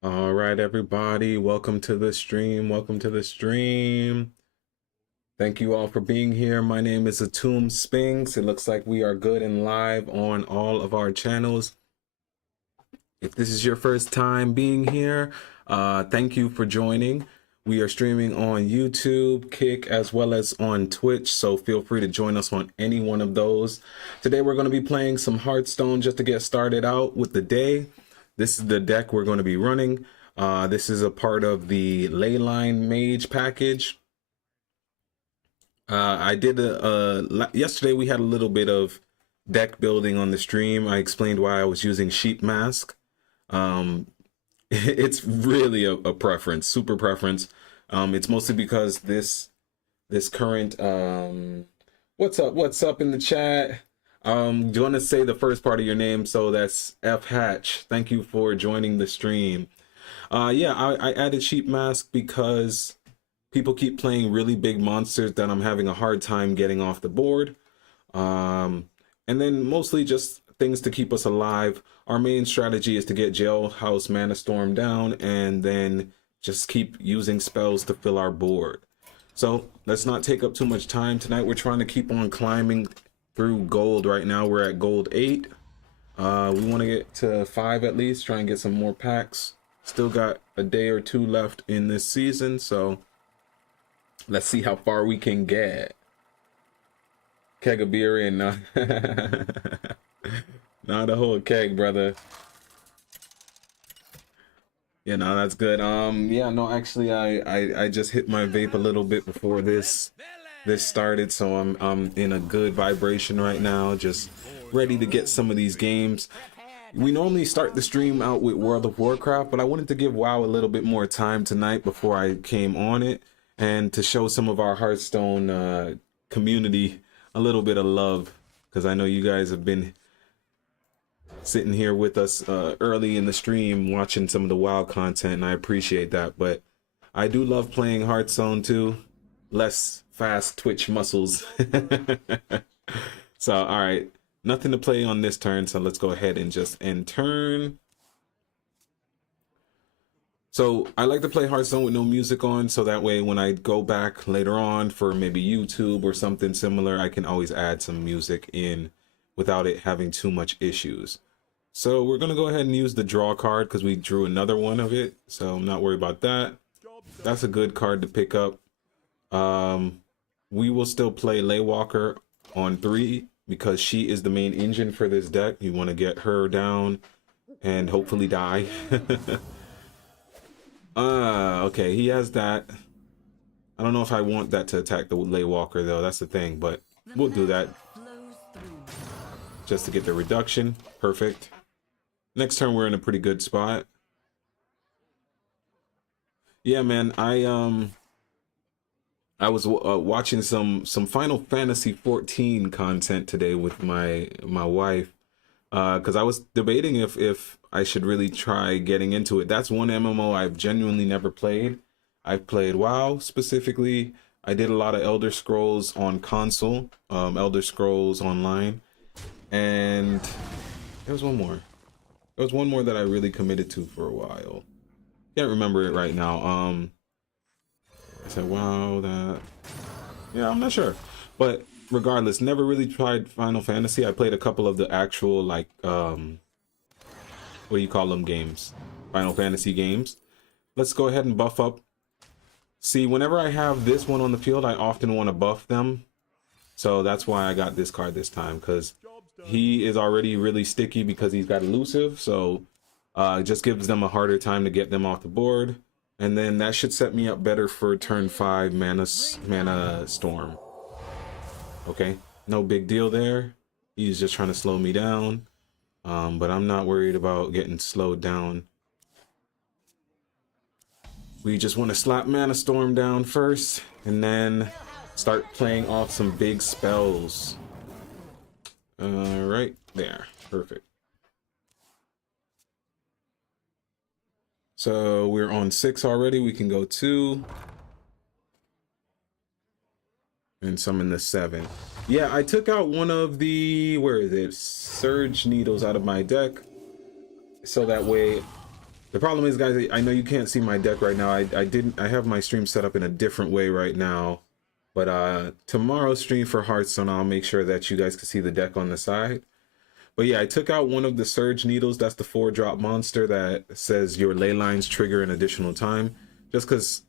All right, everybody, welcome to the stream. Welcome to the stream. Thank you all for being here. My name is Atum Sphinx. It looks like we are good and live on all of our channels. If this is your first time being here, thank you for joining. We are streaming on YouTube, Kick, as well as on Twitch, so feel free to join us on any one of those. Today we're going to be playing some Hearthstone just to get started out with the day. This is the deck we're going to be running. This is a part of the Leyline Mage package. I did yesterday we had a little bit of deck building on the stream. I explained why I was using Sheep Mask. It's really a preference, super preference. It's mostly because this current what's up in the chat? Do you want to say the first part of your name? So that's F Hatch. Thank you for joining the stream. Yeah, I added Sheep Mask because people keep playing really big monsters that I'm having a hard time getting off the board. And then mostly just things to keep us alive. Our main strategy is to get Jailhouse Mana Storm down and then just keep using spells to fill our board. So let's not take up too much time tonight. We're trying to keep on climbing through gold. Right now we're at gold 8. We want to get to 5 at least, try and get some more packs. Still got a day or two left in this season, so let's see how far we can get. Keg of beer in. Not a whole keg, brother. Yeah, no, that's good. Yeah, no, actually, I just hit my vape a little bit before this started, so I'm in a good vibration right now, just ready to get some of these games. We normally start the stream out with World of Warcraft, but I wanted to give WoW a little bit more time tonight before I came on it, and to show some of our Hearthstone community a little bit of love, because I know you guys have been sitting here with us early in the stream watching some of the WoW content, and I appreciate that. But I do love playing Hearthstone too. Less fast twitch muscles. So, all right. Nothing to play on this turn, so let's go ahead and just end turn. So I like to play Hearthstone with no music on, so that way when I go back later on for maybe YouTube or something similar, I can always add some music in without it having too much issues. So we're going to go ahead and use the draw card because we drew another one of it, so I'm not worried about that. That's a good card to pick up. We will still play Leywalker on 3 because she is the main engine for this deck. You want to get her down and hopefully die. Okay, he has that. I don't know if I want that to attack the Leywalker though, that's the thing, but we'll do that. Just to get the reduction. Perfect. Next turn we're in a pretty good spot. Yeah, man, I was watching some Final Fantasy 14 content today with my wife, because I was debating if I should really try getting into it. That's one MMO I've genuinely never played. I've played WoW specifically. I did a lot of Elder Scrolls on console, Elder Scrolls Online, and there was one more. There was one more that I really committed to for a while. Can't remember it right now. I said, wow, that... Yeah, I'm not sure. But regardless, never really tried Final Fantasy. I played a couple of the actual, like, what do you call them games? Final Fantasy games. Let's go ahead and buff up. See, whenever I have this one on the field, I often want to buff them. So that's why I got this card this time, because he is already really sticky because he's got elusive. So it just gives them a harder time to get them off the board. And then that should set me up better for turn 5 mana storm. Okay, no big deal there. He's just trying to slow me down. But I'm not worried about getting slowed down. We just want to slap Mana Storm down first, and then start playing off some big spells. Right there, perfect. So we're on 6 already. We can go 2 and summon the 7. Yeah, I took out one of the, where is it, Surge Needles out of my deck, so that way The problem is, guys, I know you can't see my deck right now. I have my stream set up in a different way right now. But tomorrow's stream for Hearthstone, I'll make sure that you guys can see the deck on the side. But yeah, I took out one of the Surge Needles. That's the 4-drop monster that says your ley lines trigger an additional time. Just because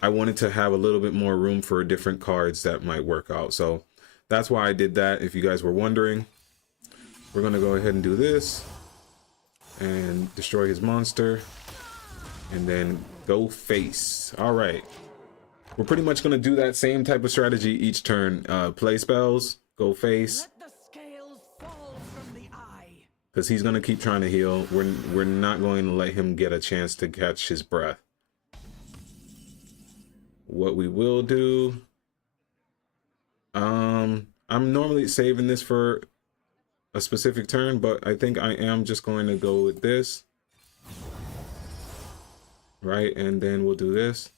I wanted to have a little bit more room for different cards that might work out. So that's why I did that, if you guys were wondering. We're going to go ahead and do this. And destroy his monster. And then go face. Alright. We're pretty much going to do that same type of strategy each turn. Play spells, go face. Because he's going to keep trying to heal. We're not going to let him get a chance to catch his breath. What we will do... I'm normally saving this for a specific turn, but I think I am just going to go with this. Right, and then we'll do this.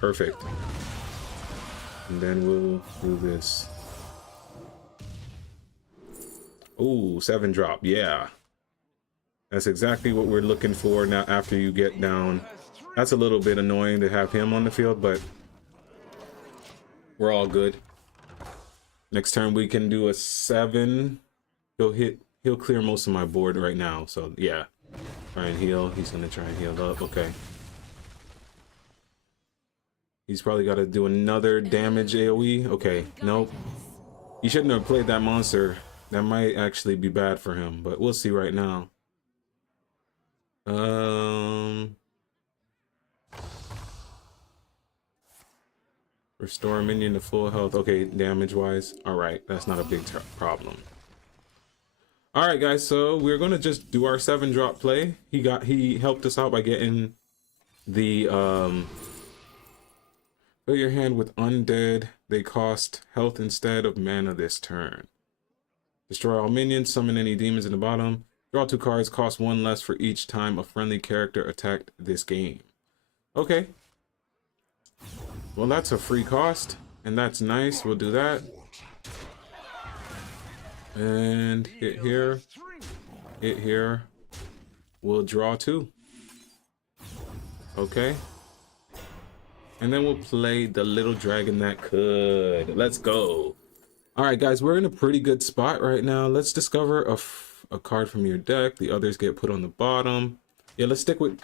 Perfect. And then we'll do this. Ooh, 7-drop, yeah. That's exactly what we're looking for now after you get down. That's a little bit annoying to have him on the field, but we're all good. Next turn we can do a 7. He'll clear most of my board right now, so yeah. Try and heal. He's gonna try and heal up. Okay. He's probably got to do another damage AoE. Okay, nope. He shouldn't have played that monster. That might actually be bad for him, but we'll see right now. Restore a minion to full health. Okay, damage-wise. Alright, that's not a big problem. Alright, guys, so we're going to just do our 7-drop play. He helped us out by getting the... Fill your hand with undead. They cost health instead of mana this turn. Destroy all minions. Summon any demons in the bottom. Draw 2 cards. Cost 1 less for each time a friendly character attacked this game. Okay. Well, that's a free cost. And that's nice. We'll do that. And hit here. Hit here. We'll draw 2. Okay. And then we'll play the little dragon that could. Let's go. All right, guys, we're in a pretty good spot right now. Let's discover a card from your deck. The others get put on the bottom. Yeah, let's stick with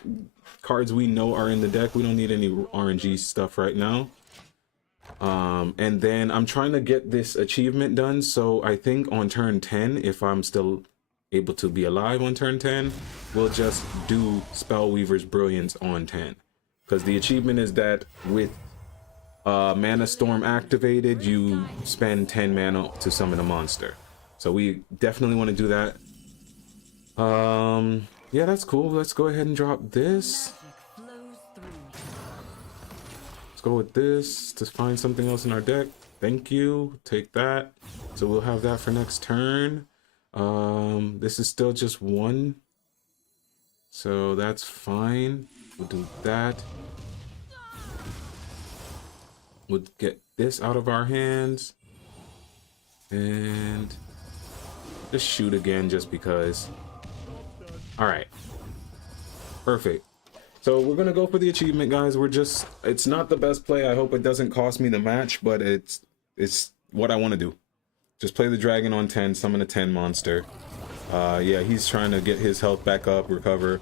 cards we know are in the deck. We don't need any RNG stuff right now. And then I'm trying to get this achievement done. So I think on turn 10, if I'm still able to be alive on turn 10, we'll just do Spellweaver's Brilliance on 10. Because the achievement is that with Mana Storm activated, you spend 10 mana to summon a monster. So we definitely want to do that. Yeah, that's cool. Let's go ahead and drop this. Let's go with this to find something else in our deck. Thank you. Take that. So we'll have that for next turn. This is still just 1. So that's fine. We'll do that. We'll get this out of our hands. And just shoot again just because. Alright. Perfect. So we're going to go for the achievement, guys. It's not the best play. I hope it doesn't cost me the match, but it's what I want to do. Just play the dragon on 10, summon a 10 monster. Yeah, he's trying to get his health back up, recover.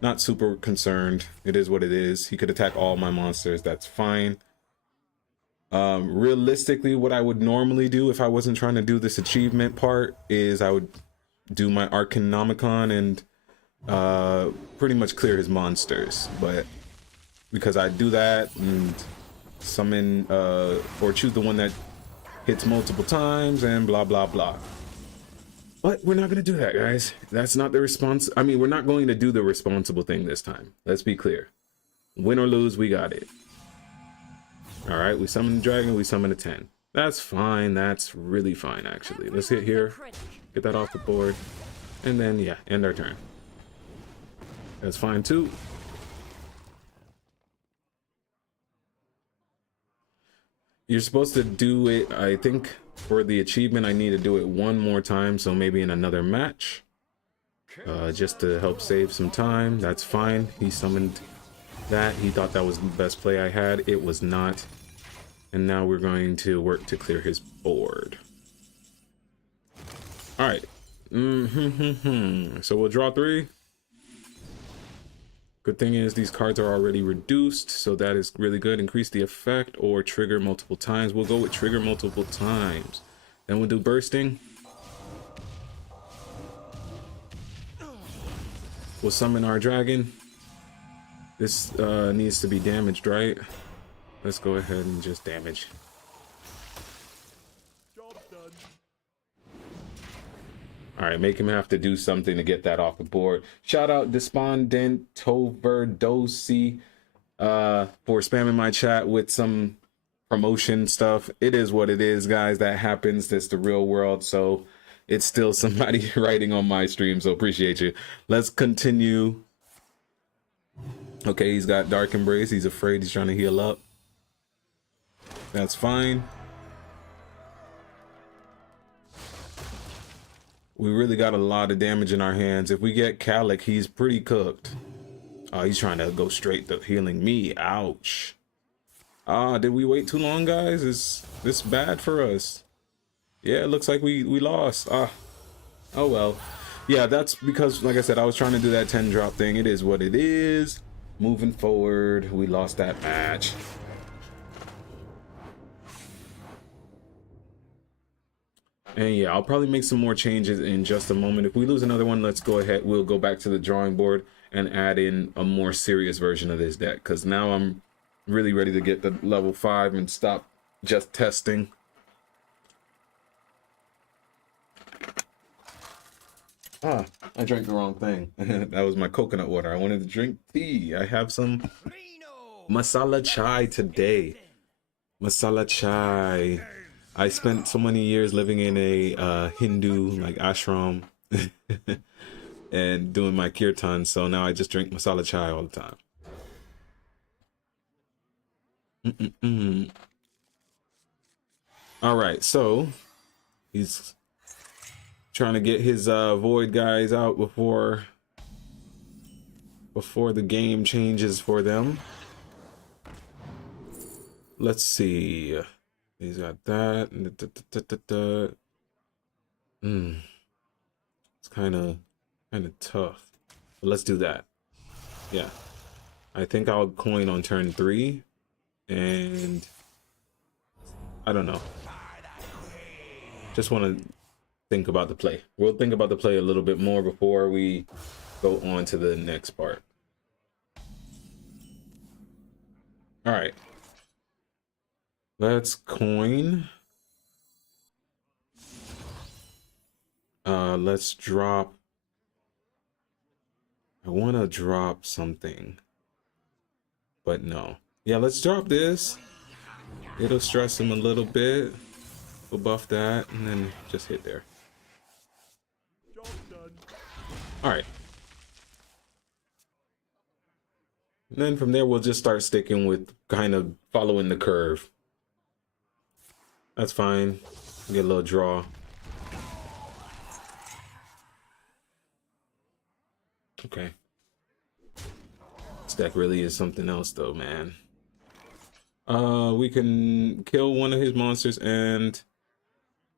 Not super concerned. It is what it is. He could attack all my monsters. That's fine. Realistically, what I would normally do if I wasn't trying to do this achievement part is I would do my Arcanomicon and pretty much clear his monsters. But because I do that and summon or choose the one that hits multiple times and blah, blah, blah. But we're not going to do that, guys. That's not the response. I mean, we're not going to do the responsible thing this time. Let's be clear. Win or lose, we got it. All right, we summon the dragon, we summon a 10. That's fine. That's really fine, actually. Let's hit here. Get that off the board. And then, yeah, end our turn. That's fine, too. You're supposed to do it, I think, for the achievement, I need to do it one more time, so maybe in another match. just to help save some time. That's fine. He summoned that. He thought that was the best play I had. It was not. And now we're going to work to clear his board. All right. So we'll draw 3. Good thing is these cards are already reduced, so that is really good. Increase the effect or trigger multiple times. We'll go with trigger multiple times. Then we'll do bursting. We'll summon our dragon. This needs to be damaged, right? Let's go ahead and just damage. All right, make him have to do something to get that off the board. Shout out Despondent Toverdosi for spamming my chat with some promotion stuff. It is what it is, guys. That happens. That's the real world. So it's still somebody writing on my stream. So appreciate you. Let's continue. Okay, he's got Dark Embrace. He's afraid. He's trying to heal up. That's fine. We really got a lot of damage in our hands. If we get Calic, he's pretty cooked. Oh, he's trying to go straight to healing me. Ouch. Ah, did we wait too long, guys? Is this bad for us? Yeah, it looks like we lost. Ah, oh well. Yeah, that's because, like I said, I was trying to do that 10 drop thing. It is what it is. Moving forward, we lost that match. And yeah, I'll probably make some more changes in just a moment. If we lose another one, let's go ahead. We'll go back to the drawing board and add in a more serious version of this deck. Because now I'm really ready to get to level 5 and stop just testing. Ah, I drank the wrong thing. That was my coconut water. I wanted to drink tea. I have some masala chai today. Masala chai. I spent so many years living in a Hindu like ashram and doing my kirtan, so now I just drink masala chai all the time. All right, so he's trying to get his void guys out before the game changes for them. Let's see. He's got that. It's kind of tough. But let's do that. Yeah. I think I'll coin on turn 3. And I don't know. Just want to think about the play. We'll think about the play a little bit more before we go on to the next part. All right. Let's coin. Let's drop. I want to drop something, but no. Yeah, let's drop this. It'll stress him a little bit. We'll buff that and then just hit there. All right. And then from there, we'll just start sticking with kind of following the curve. That's fine. Get a little draw. Okay. This deck really is something else though, man. We can kill one of his monsters and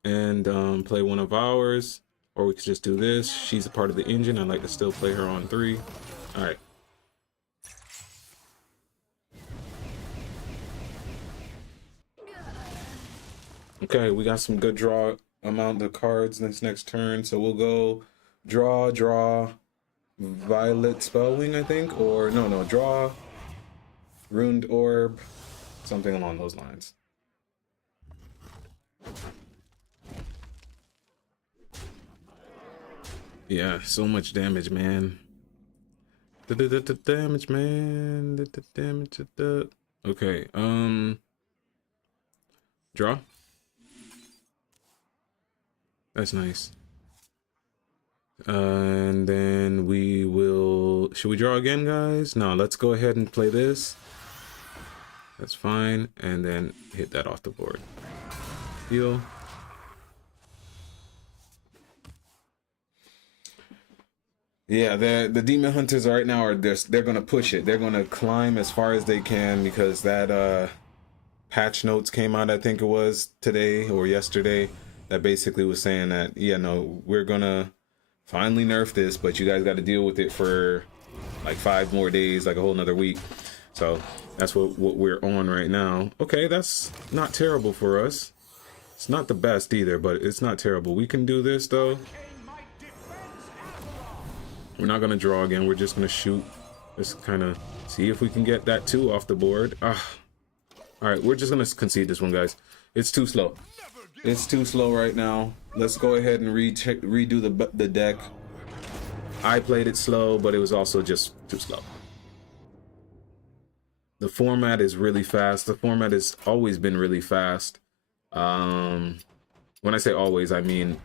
play one of ours, or we could just do this. She's a part of the engine. I'd like to still play her on 3. All right. Okay, we got some good draw amount of cards this next turn, so we'll go draw Violet Spellwing, I think, or no, draw Ruined Orb, something along those lines. Yeah, so much damage, man. Damage, man. Damage. Okay, draw. That's nice. And then we will... Should we draw again, guys? No, let's go ahead and play this. That's fine. And then hit that off the board. Heal. . Yeah, the demon hunters right now are they're gonna push it. They're gonna climb as far as they can because that patch notes came out, I think it was today or yesterday, that basically was saying that, yeah, no, we're gonna finally nerf this, but you guys got to deal with it for like 5 more days, like a whole nother week. So that's what we're on right now. Okay, that's not terrible for us. It's not the best either, but it's not terrible. We can do this though. We're not gonna draw again. We're just gonna shoot. Just kind of see if we can get that 2 off the board. All right, we're just gonna concede this one, guys. It's too slow. It's too slow right now. Let's go ahead and redo the deck. I played it slow, but it was also just too slow. The format is really fast. The format has always been really fast. When I say always, I mean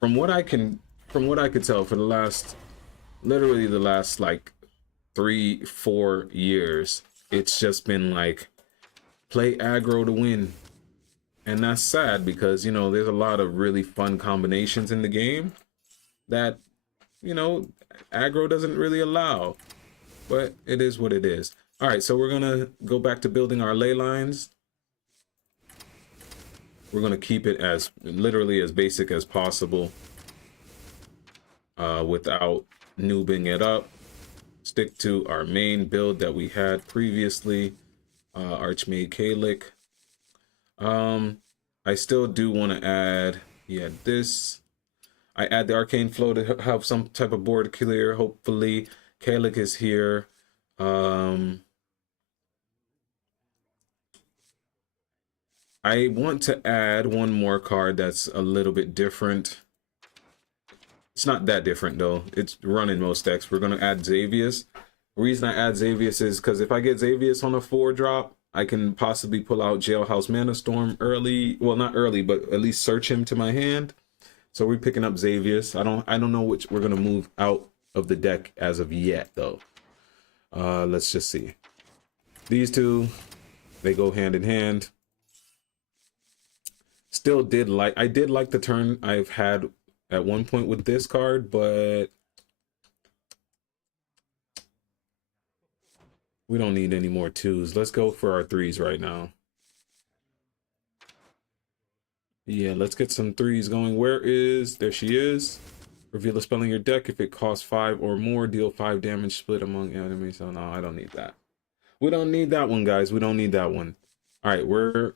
from what I could tell for the last, literally the last like 3-4 years, it's just been like play aggro to win. And that's sad because, you know, there's a lot of really fun combinations in the game that, you know, aggro doesn't really allow. But it is what it is. All right, so we're going to go back to building our ley lines. We're going to keep it as literally as basic as possible without noobing it up. Stick to our main build that we had previously, Archmage Kalik. I still do want to add, yeah, this. I add the Arcane Flow to have some type of board clear, hopefully. Kalik is here. I want to add one more card that's a little bit different. It's not that different, though. It's running most decks. We're going to add Xavius. The reason I add Xavius is because if I get Xavius on a 4-drop, I can possibly pull out Jailhouse Mana Storm early. Well, not early, but at least search him to my hand. So we're picking up Xavius. I don't know which we're going to move out of the deck as of yet, though. Let's just see. These two, they go hand in hand. Still I did like the turn I've had at one point with this card, but we don't need any more 2s. Let's go for our 3s right now. Yeah, let's get some 3s going. There she is. Reveal a spell in your deck. If it costs 5 or more, deal 5 damage split among enemies. So no, I don't need that. We don't need that one, guys. We don't need that one. All right,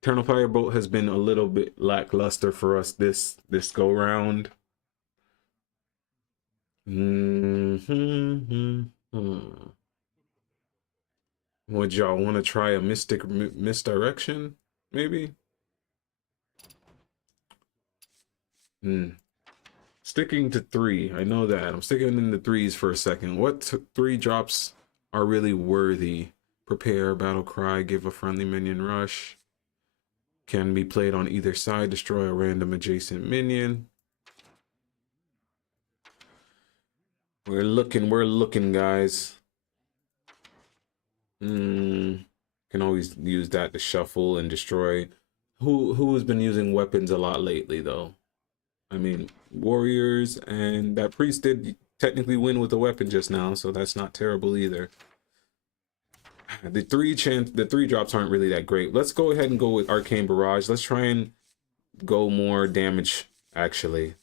Eternal Firebolt has been a little bit lackluster for us this go round. Would y'all want to try a Mystic Misdirection, maybe? Sticking to 3. I know that. I'm sticking in the 3s for a second. What 3 drops are really worthy? Prepare, Battle Cry, give a friendly minion rush. Can be played on either side, destroy a random adjacent minion. We're looking, guys. Can always use that to shuffle and destroy. Who has been using weapons a lot lately, though? I mean, warriors, and that priest did technically win with a weapon just now, so that's not terrible either. The 3 drops aren't really that great. Let's go ahead and go with Arcane Barrage. Let's try and go more damage, actually.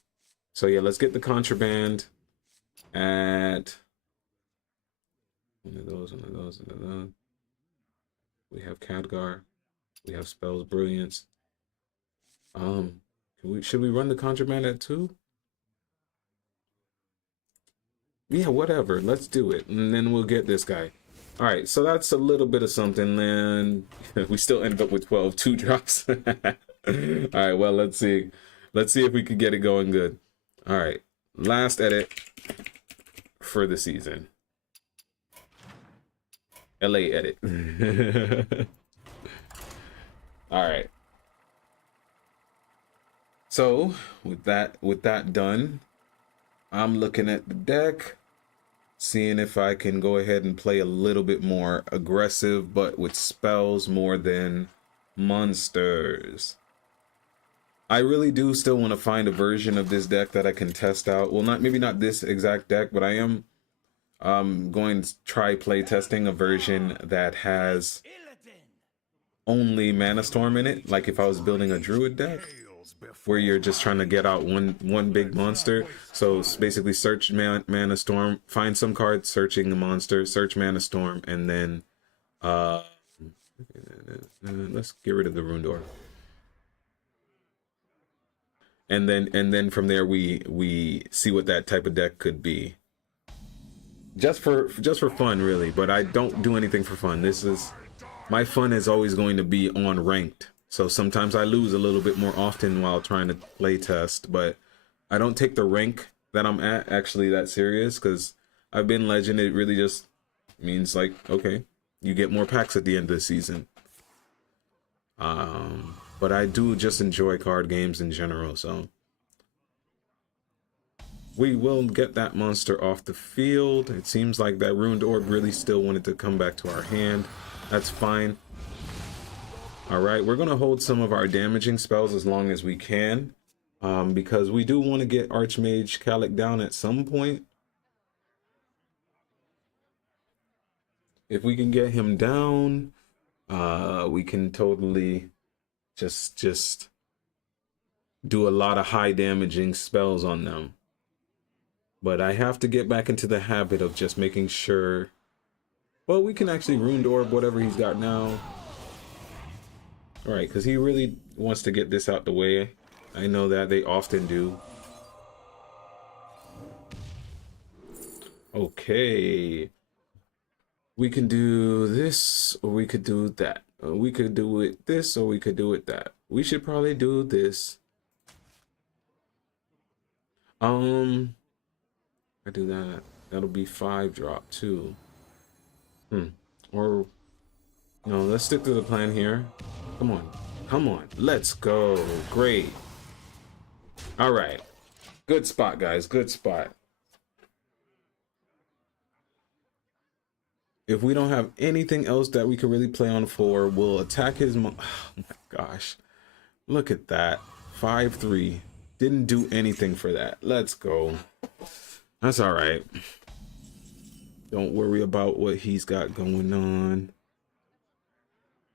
So yeah, let's get the Contraband at one of those. We have Khadgar. We have Spells Brilliance. Should we run the Contraband at 2? Yeah, whatever. Let's do it, and then we'll get this guy. All right, so that's a little bit of something. Then we still ended up with 12 2-drops. All right, well, let's see. Let's see if we could get it going good. All right, last edit for the season. LA edit. All right. So with that done, I'm looking at the deck, seeing if I can go ahead and play a little bit more aggressive, but with spells more than monsters. I really do still want to find a version of this deck that I can test out. Well, not maybe not this exact deck, but I am going to try play testing a version that has only Mana Storm in it. Like if I was building a Druid deck, where you're just trying to get out one big monster. So it's basically search Mana Storm, find some cards, searching the monster, search Mana Storm, and then let's get rid of the Rune Door. And then from there we see what that type of deck could be. Just for fun, really. But I don't do anything for fun. My fun is always going to be on ranked. So sometimes I lose a little bit more often while trying to play test, but I don't take the rank that I'm at actually that serious, because I've been legend. It really just means like, okay, you get more packs at the end of the season. But I do just enjoy card games in general, so we will get that monster off the field. It seems like that Ruined Orb really still wanted to come back to our hand. That's fine. All right, we're going to hold some of our damaging spells as long as we can, because we do want to get Archmage Calic down at some point. If we can get him down, we can totally just do a lot of high damaging spells on them. But I have to get back into the habit of just making sure. Well, we can actually Ruined Orb whatever he's got now. All right, because he really wants to get this out the way. I know that they often do. Okay. We can do this, or we could do that. We could do it this, or we could do it that. We should probably do this. I do that. That'll be 5 drop too. Or no, let's stick to the plan here. Come on. Come on. Let's go. Great. All right. Good spot, guys. Good spot. If we don't have anything else that we can really play on for, we'll attack his oh my gosh. Look at that. 5-3. Didn't do anything for that. Let's go. That's all right. Don't worry about what he's got going on.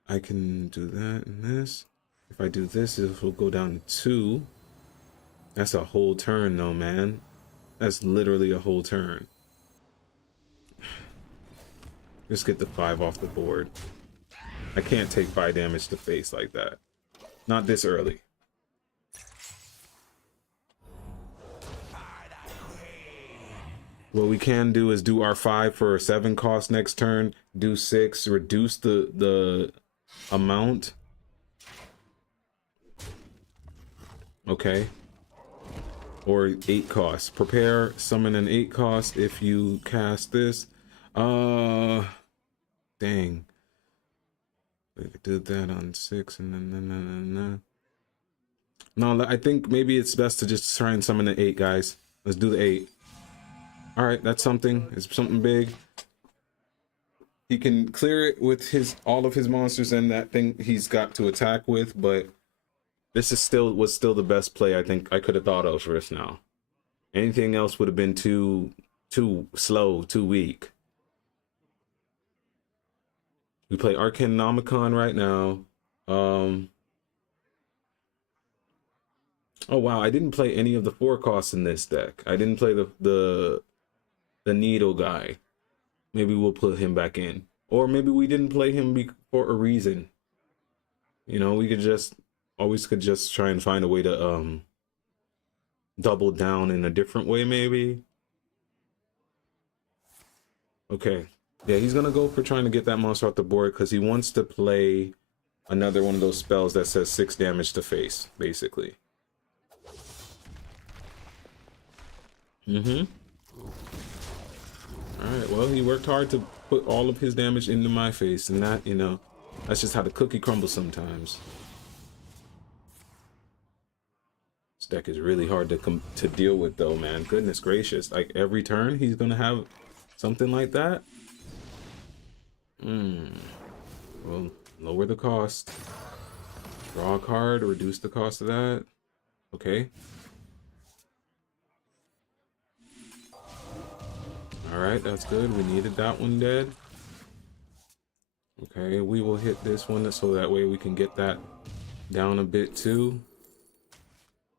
I can do that and this. If I do this, it will go down to 2. That's a whole turn though, man. That's literally a whole turn. Just get the 5 off the board. I can't take 5 damage to face like that. Not this early. What we can do is do our 5 for a 7 cost next turn, do 6, reduce the amount. Okay. Or 8 cost. Prepare, summon an 8 cost if you cast this. Dang. We could do that on 6 and then no, I think maybe it's best to just try and summon an 8, guys. Let's do the 8. All right, that's something. It's something big. He can clear it with all of his monsters and that thing he's got to attack with, but this was still the best play I think I could have thought of for us now. Anything else would have been too slow, too weak. We play Arcanomicon right now. Oh wow, I didn't play any of the 4 costs in this deck. I didn't play the needle guy. Maybe we'll put him back in, or maybe we didn't play him for a reason. You know, we could just try and find a way to double down in a different way, maybe. Okay, yeah, he's gonna go for trying to get that monster off the board because he wants to play another one of those spells that says 6 damage to face, basically. Alright, well, he worked hard to put all of his damage into my face, and that, you know, that's just how the cookie crumbles sometimes. This deck is really hard to deal with, though, man. Goodness gracious. Like, every turn, he's gonna have something like that? Well, lower the cost. Draw a card, reduce the cost of that. Okay. Alright, that's good. We needed that one dead. Okay, we will hit this one so that way we can get that down a bit too.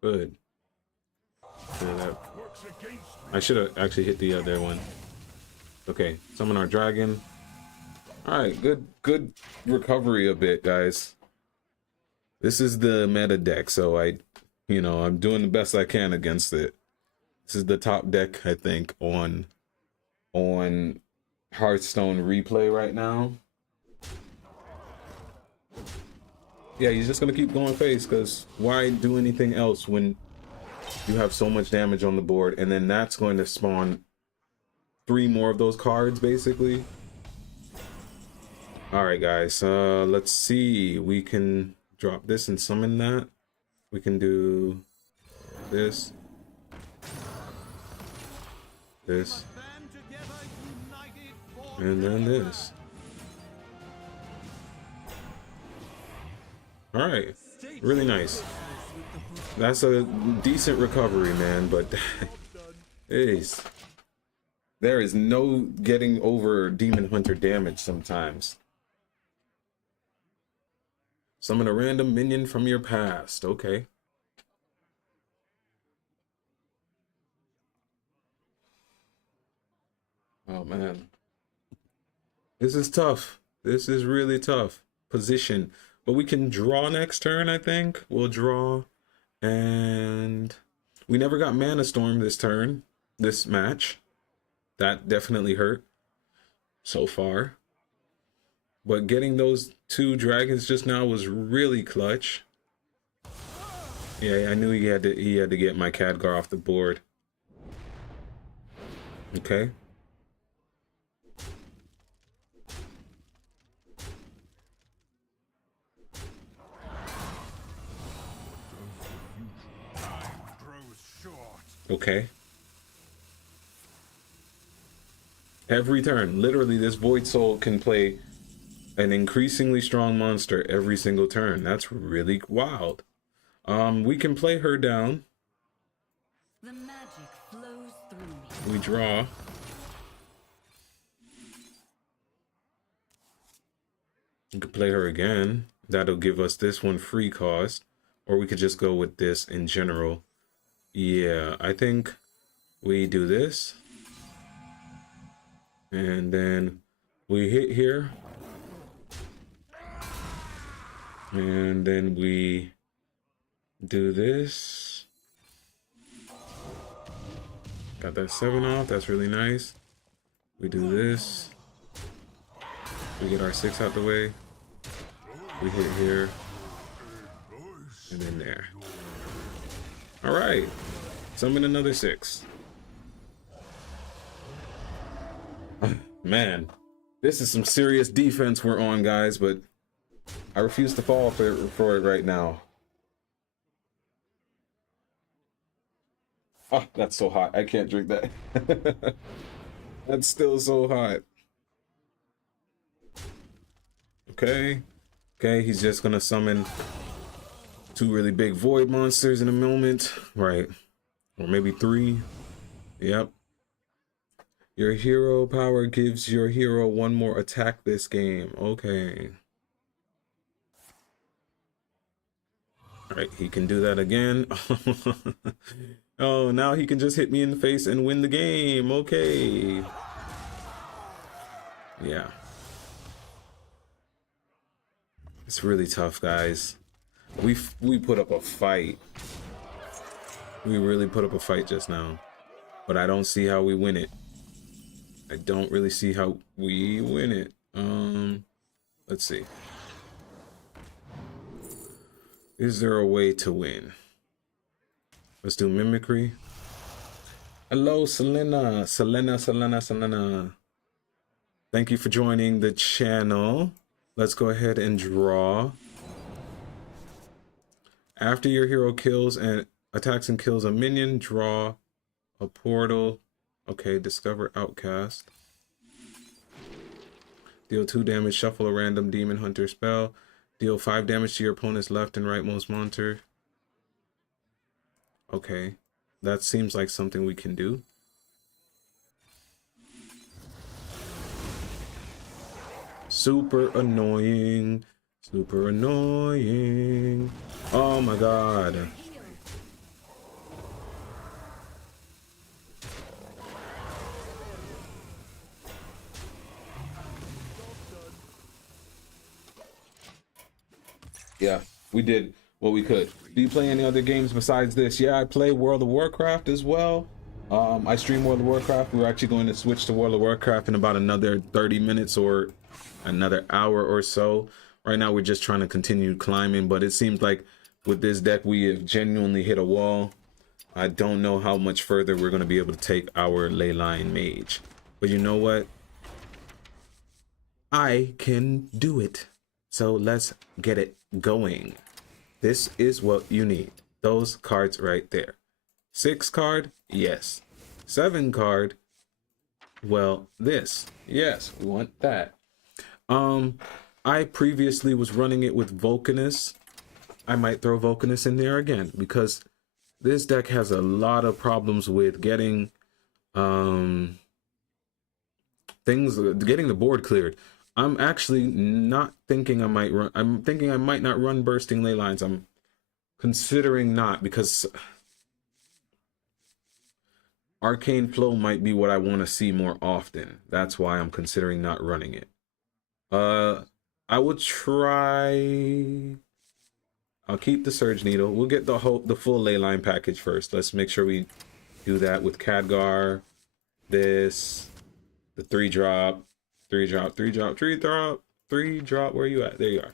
Good. I should have actually hit the other one. Okay, summon our dragon. Alright, good recovery a bit, guys. This is the meta deck, so I'm doing the best I can against it. This is the top deck, I think, on Hearthstone replay right now. Yeah, he's just gonna keep going face, because why do anything else when you have so much damage on the board? And then that's going to spawn 3 more of those cards, basically. Alright, guys, let's see. We can drop this and summon that. We can do this. This. And then this. Alright, really nice. That's a decent recovery, man, but there is no getting over Demon Hunter damage sometimes. Summon a random minion from your past. Okay. Oh, man. This is tough. This is really tough. Position. But we can draw next turn, I think. We'll draw. And we never got Mana Storm this turn. This match. That definitely hurt. So far. But getting those 2 dragons just now was really clutch. Yeah, I knew he had to get my Khadgar off the board. Okay. Okay. Every turn, literally, this Void Soul can play an increasingly strong monster every single turn. That's really wild. We can play her down. The magic flows through me. We draw. We could play her again. That'll give us this one free cost. Or we could just go with this in general. Yeah, I think we do this. And then we hit here. And then we do this. Got that 7 off. That's really nice. We do this. We get our 6 out the way. We hit here. And then there. All right. Summon another 6. Man, this is some serious defense we're on, guys, but I refuse to fall for it right now. Oh, that's so hot. I can't drink that. That's still so hot. Okay. Okay, he's just gonna summon 2 really big void monsters in a moment. Right. Or maybe 3. Yep. Your hero power gives your hero 1 more attack this game. Okay. Alright, he can do that again. Oh, now he can just hit me in the face and win the game. Okay. Yeah. It's really tough, guys. We put up a fight. We really put up a fight just now. But I don't see how we win it. I don't really see how we win it. Let's see. Is there a way to win? Let's do mimicry. Hello, Selena. Selena. Thank you for joining the channel. Let's go ahead and draw. After your hero kills and attacks and kills a minion, draw a portal. Okay, discover outcast. Deal 2 damage, shuffle a random demon hunter spell. Deal 5 damage to your opponent's left and rightmost monster. Okay, that seems like something we can do. Super annoying. Super annoying. Oh my god. Yeah, we did what we could. Do you play any other games besides this? Yeah, I play World of Warcraft as well. I stream World of Warcraft. We're actually going to switch to World of Warcraft in about another 30 minutes or another hour or so. Right now, we're just trying to continue climbing, but it seems like with this deck, we have genuinely hit a wall. I don't know how much further we're going to be able to take our Leyline Mage. But you know what? I can do it. So let's get it going. This is what you need. Those cards right there. 6 card, yes. 7 card, well, this. Yes, we want that. I previously was running it with Vulcanus. I might throw Vulcanus in there again because this deck has a lot of problems with getting getting the board cleared. I'm actually not thinking I might run. I'm thinking I might not run bursting ley lines. I'm considering not because Arcane Flow might be what I want to see more often. That's why I'm considering not running it. I will try. I'll keep the Surge Needle. We'll get the full ley line package first. Let's make sure we do that with Khadgar. This, the 3-drop, 3-drop, 3-drop, 3-drop, 3-drop. Where are you at? There you are.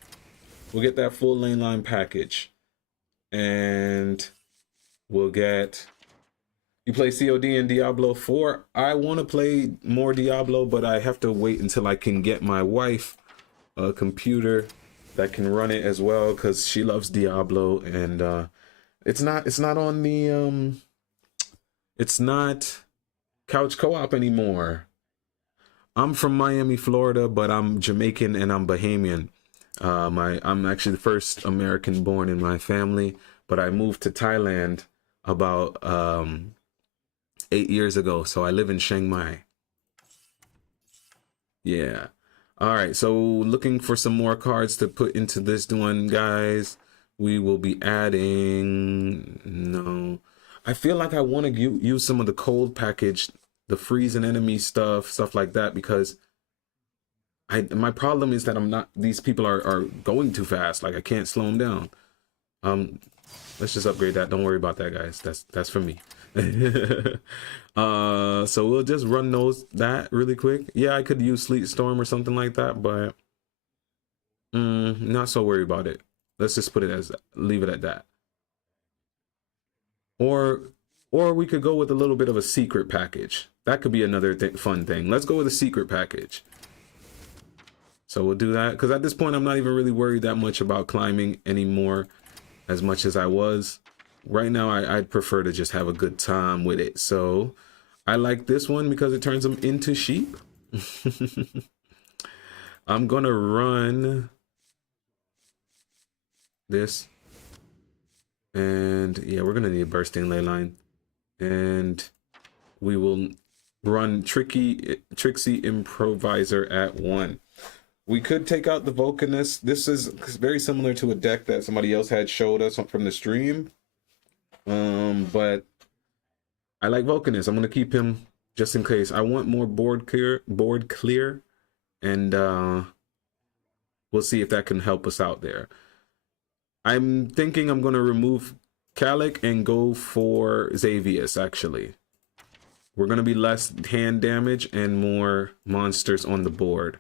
We'll get that full ley line package, and we'll get. You play COD and Diablo 4. I want to play more Diablo, but I have to wait until I can get my wife a computer that can run it as well, because she loves Diablo, and it's not on the it's not couch co-op anymore. I'm from Miami, Florida, but I'm Jamaican and I'm Bahamian. I'm actually the first American born in my family, but I moved to Thailand about 8 years ago, so I live in Chiang Mai. Yeah. All right, so looking for some more cards to put into this one, guys. We will be adding. No, I feel like I want to use some of the cold package, the freezing enemy stuff like that, because my problem is that I'm not. These people are going too fast. Like I can't slow them down. Let's just upgrade that. Don't worry about that, guys. That's for me. So we'll just run that really quick. Yeah, I could use Sleet Storm or something like that, but not so worried about it. Let's just put it as leave it at that. Or we could go with a little bit of a secret package. That could be another fun thing. Let's go with a secret package. So we'll do that, because at this point I'm not even really worried that much about climbing anymore as much as I was. Right now I'd prefer to just have a good time with it. So I like this one because it turns them into sheep. I'm gonna run this, and yeah, we're gonna need a bursting ley line, and we will run Trixie Improviser at 1. We could take out the Vulcanus. This is very similar to a deck that somebody else had showed us from the stream. But I like Vulcanus. I'm gonna keep him just in case. I want more board clear, and we'll see if that can help us out there. I'm thinking I'm gonna remove Calic and go for Xavius. Actually, we're gonna be less hand damage and more monsters on the board.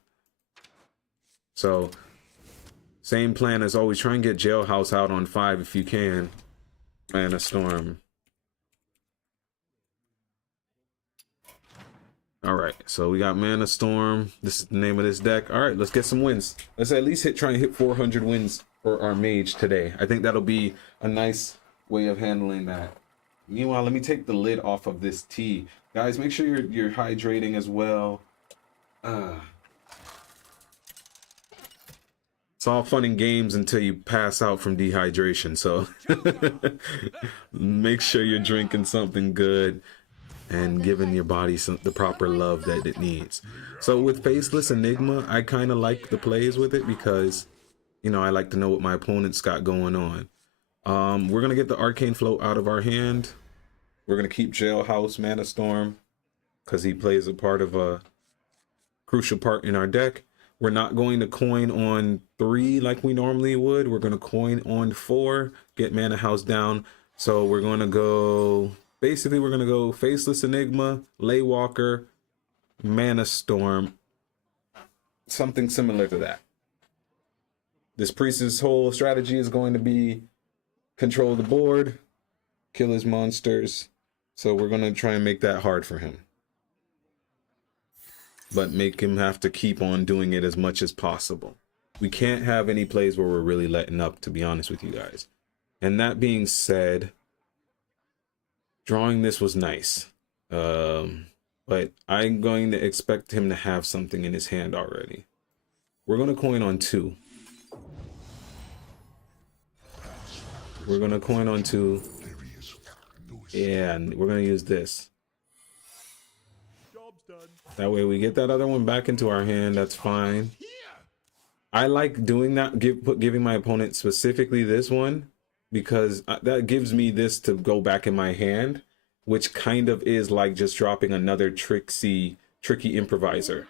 So same plan as always. Try and get Jailhouse out on 5 if you can, and a Storm. All right, so we got Mana Storm. This is the name of this deck. All right, let's get some wins. Let's at least try and hit 400 wins for our mage today. I think that'll be a nice way of handling that. Meanwhile, let me take the lid off of this tea. Guys, make sure you're hydrating as well. It's all fun and games until you pass out from dehydration. So make sure you're drinking something good and giving your body the proper love that it needs. So with Faceless Enigma, I kind of like the plays with it because, you know, I like to know what my opponent's got going on. We're going to get the Arcane Float out of our hand. We're going to keep Jailhouse Mana Storm because he plays a part of a crucial part in our deck. We're not going to coin on 3 like we normally would. We're going to coin on 4, get Mana House down. So we're going to go, basically we're going to go Faceless Enigma, Laywalker, Mana Storm, something similar to that. This priest's whole strategy is going to be control the board, kill his monsters. So we're going to try and make that hard for him, but make him have to keep on doing it as much as possible. We can't have any plays where we're really letting up, to be honest with you guys. And that being said, drawing this was nice. But I'm going to expect him to have something in his hand already. We're going to coin on 2. We're going to coin on 2. Yeah, and we're going to use this. That way we get that other one back into our hand. That's fine. I like doing that, giving my opponent specifically this one, because that gives me this to go back in my hand, which kind of is like just dropping another tricky improviser.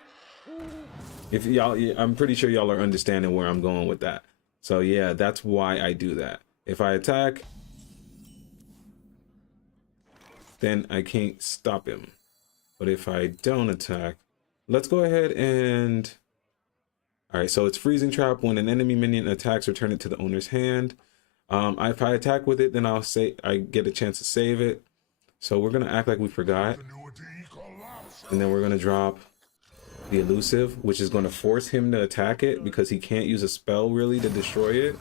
If y'all, I'm pretty sure y'all are understanding where I'm going with that. So yeah, that's why I do that. If I attack, then I can't stop him. But if I don't attack, let's go ahead and... All right, so it's Freezing Trap. When an enemy minion attacks, return it to the owner's hand. If I attack with it, then I get a chance to save it. So we're gonna act like we forgot. And then we're gonna drop the Elusive, which is gonna force him to attack it because he can't use a spell really to destroy it.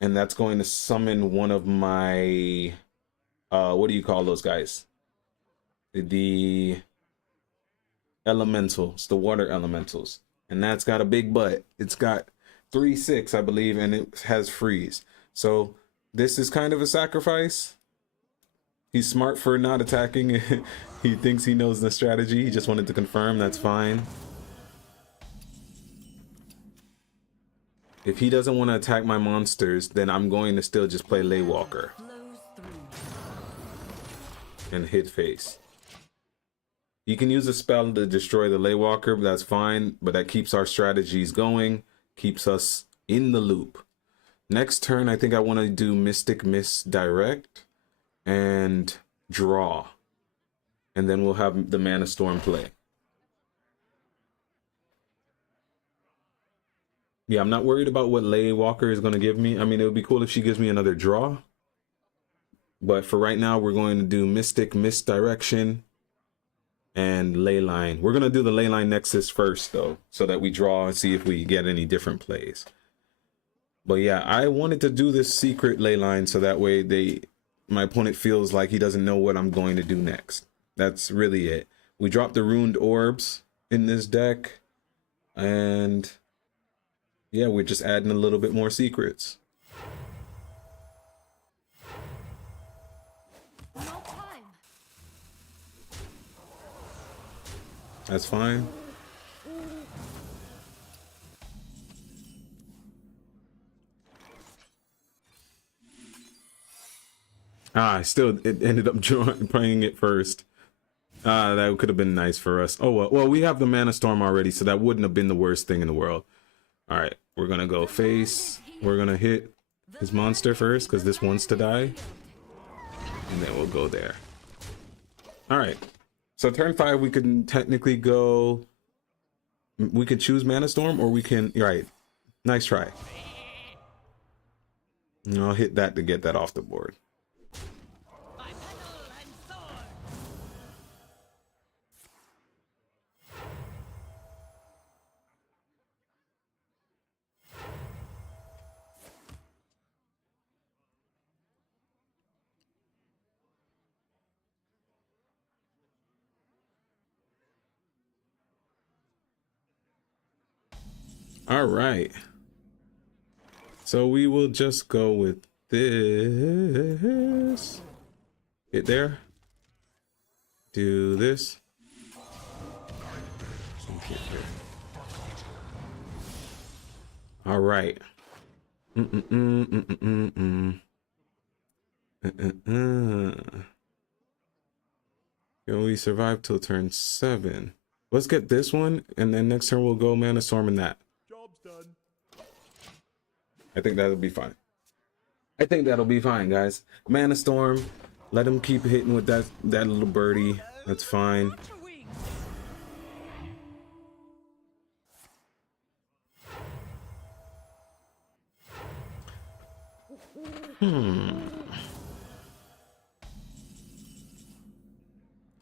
And that's going to summon one of my, what do you call those guys? The elementals, the water elementals. And that's got a big butt. It's got 3/6, I believe, and it has freeze. So this is kind of a sacrifice. He's smart for not attacking. He thinks he knows the strategy. He just wanted to confirm. That's fine. If he doesn't want to attack my monsters, then I'm going to still just play Laywalker and hit face. You can use a spell to destroy the Laywalker, but that's fine. But that keeps our strategies going, keeps us in the loop. Next turn, I think I want to do Mystic Misdirect and draw. And then we'll have the Mana Storm play. Yeah, I'm not worried about what Laywalker is going to give me. I mean, it would be cool if she gives me another draw. But for right now, we're going to do Mystic Misdirection and Leyline. We're going to do the Leyline Nexus first, though, so that we draw and see if we get any different plays. But yeah, I wanted to do this secret Leyline so that way my opponent feels like he doesn't know what I'm going to do next. That's really it. We dropped the Ruined Orbs in this deck. And... yeah, we're just adding a little bit more secrets. No time. That's fine. It ended up playing it first. That could have been nice for us. Oh, well, we have the Mana Storm already, so that wouldn't have been the worst thing in the world. All right, we're going to go face. We're going to hit his monster first because this wants to die. And then we'll go there. All right. So turn 5, we can technically go... we could choose Mana Storm or we can... right. Nice try. And I'll hit that to get that off the board. All right. So we will just go with this. Hit there. Do this. All right. Can we survive till turn 7? Let's get this one, and then next turn we'll go Mana Storm and that. Job's done. I think that'll be fine. I think that'll be fine, guys. Mana Storm. Let him keep hitting with that little birdie. That's fine.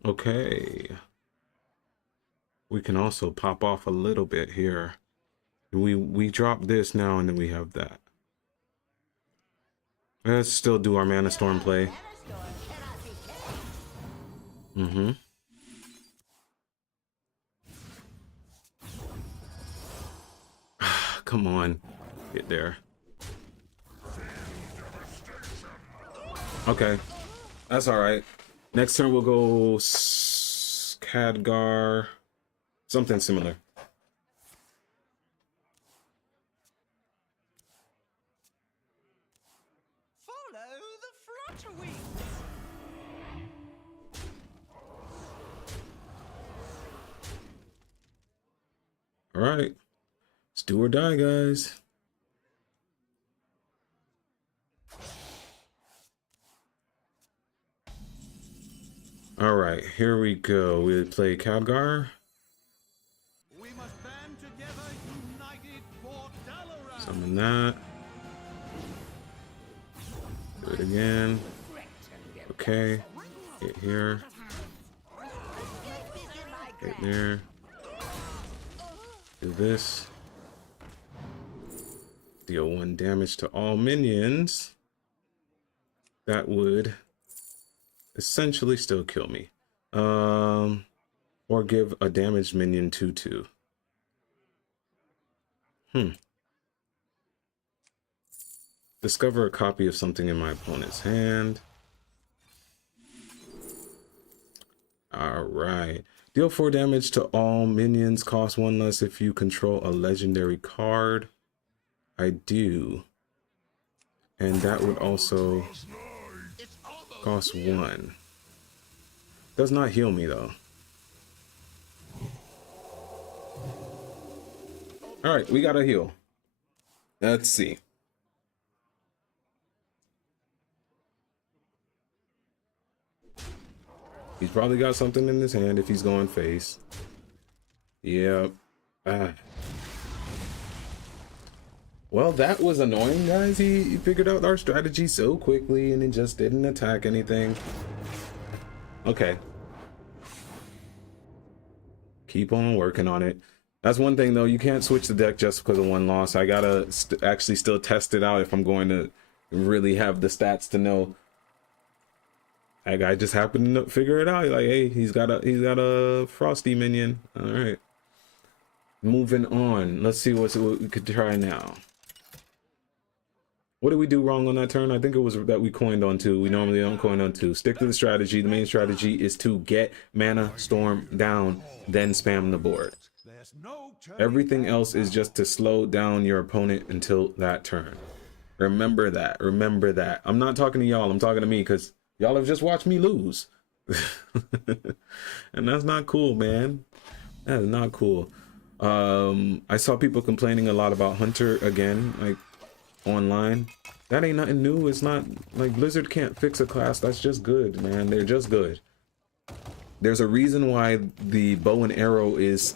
Okay. We can also pop off a little bit here. We drop this now, and then we have that. Let's still do our Mana Storm play. Come on. Get there. Okay. That's alright. Next turn we'll go Khadgar. Something similar. Follow the flutterwings. Alright. Let's do or die, guys. Alright, here we go. We play Khadgar. We must band together, united for Dalaran. Summon that. Do it again. Okay. Get here. Get there. Do this. Deal 1 damage to all minions. That would essentially still kill me. Or give a damaged minion 2/2. Discover a copy of something in my opponent's hand. Alright. Deal 4 damage to all minions. Cost 1 less if you control a legendary card. I do. And that would also cost 1. Does not heal me though. Alright, we got a heal. Let's see. He's probably got something in his hand if he's going face. Yep. Well, that was annoying, guys. He figured out our strategy so quickly and it just didn't attack anything. Okay. Keep on working on it. That's one thing, though. You can't switch the deck just because of one loss. I gotta actually still test it out if I'm going to really have the stats to know. That guy just happened to figure it out. Like, hey, he's got a frosty minion. All right. Moving on. Let's see what we could try now. What did we do wrong on that turn? I think it was that we coined on 2. We normally don't coin on 2. Stick to the strategy. The main strategy is to get Mana Storm down, then spam the board. Everything else is just to slow down your opponent until that turn. Remember that. Remember that. I'm not talking to y'all. I'm talking to me because y'all have just watched me lose. And that's not cool, man. That is not cool. I saw people complaining a lot about Hunter again, like online. That ain't nothing new. It's not like Blizzard can't fix a class. That's just good, man. They're just good. There's a reason why the bow and arrow is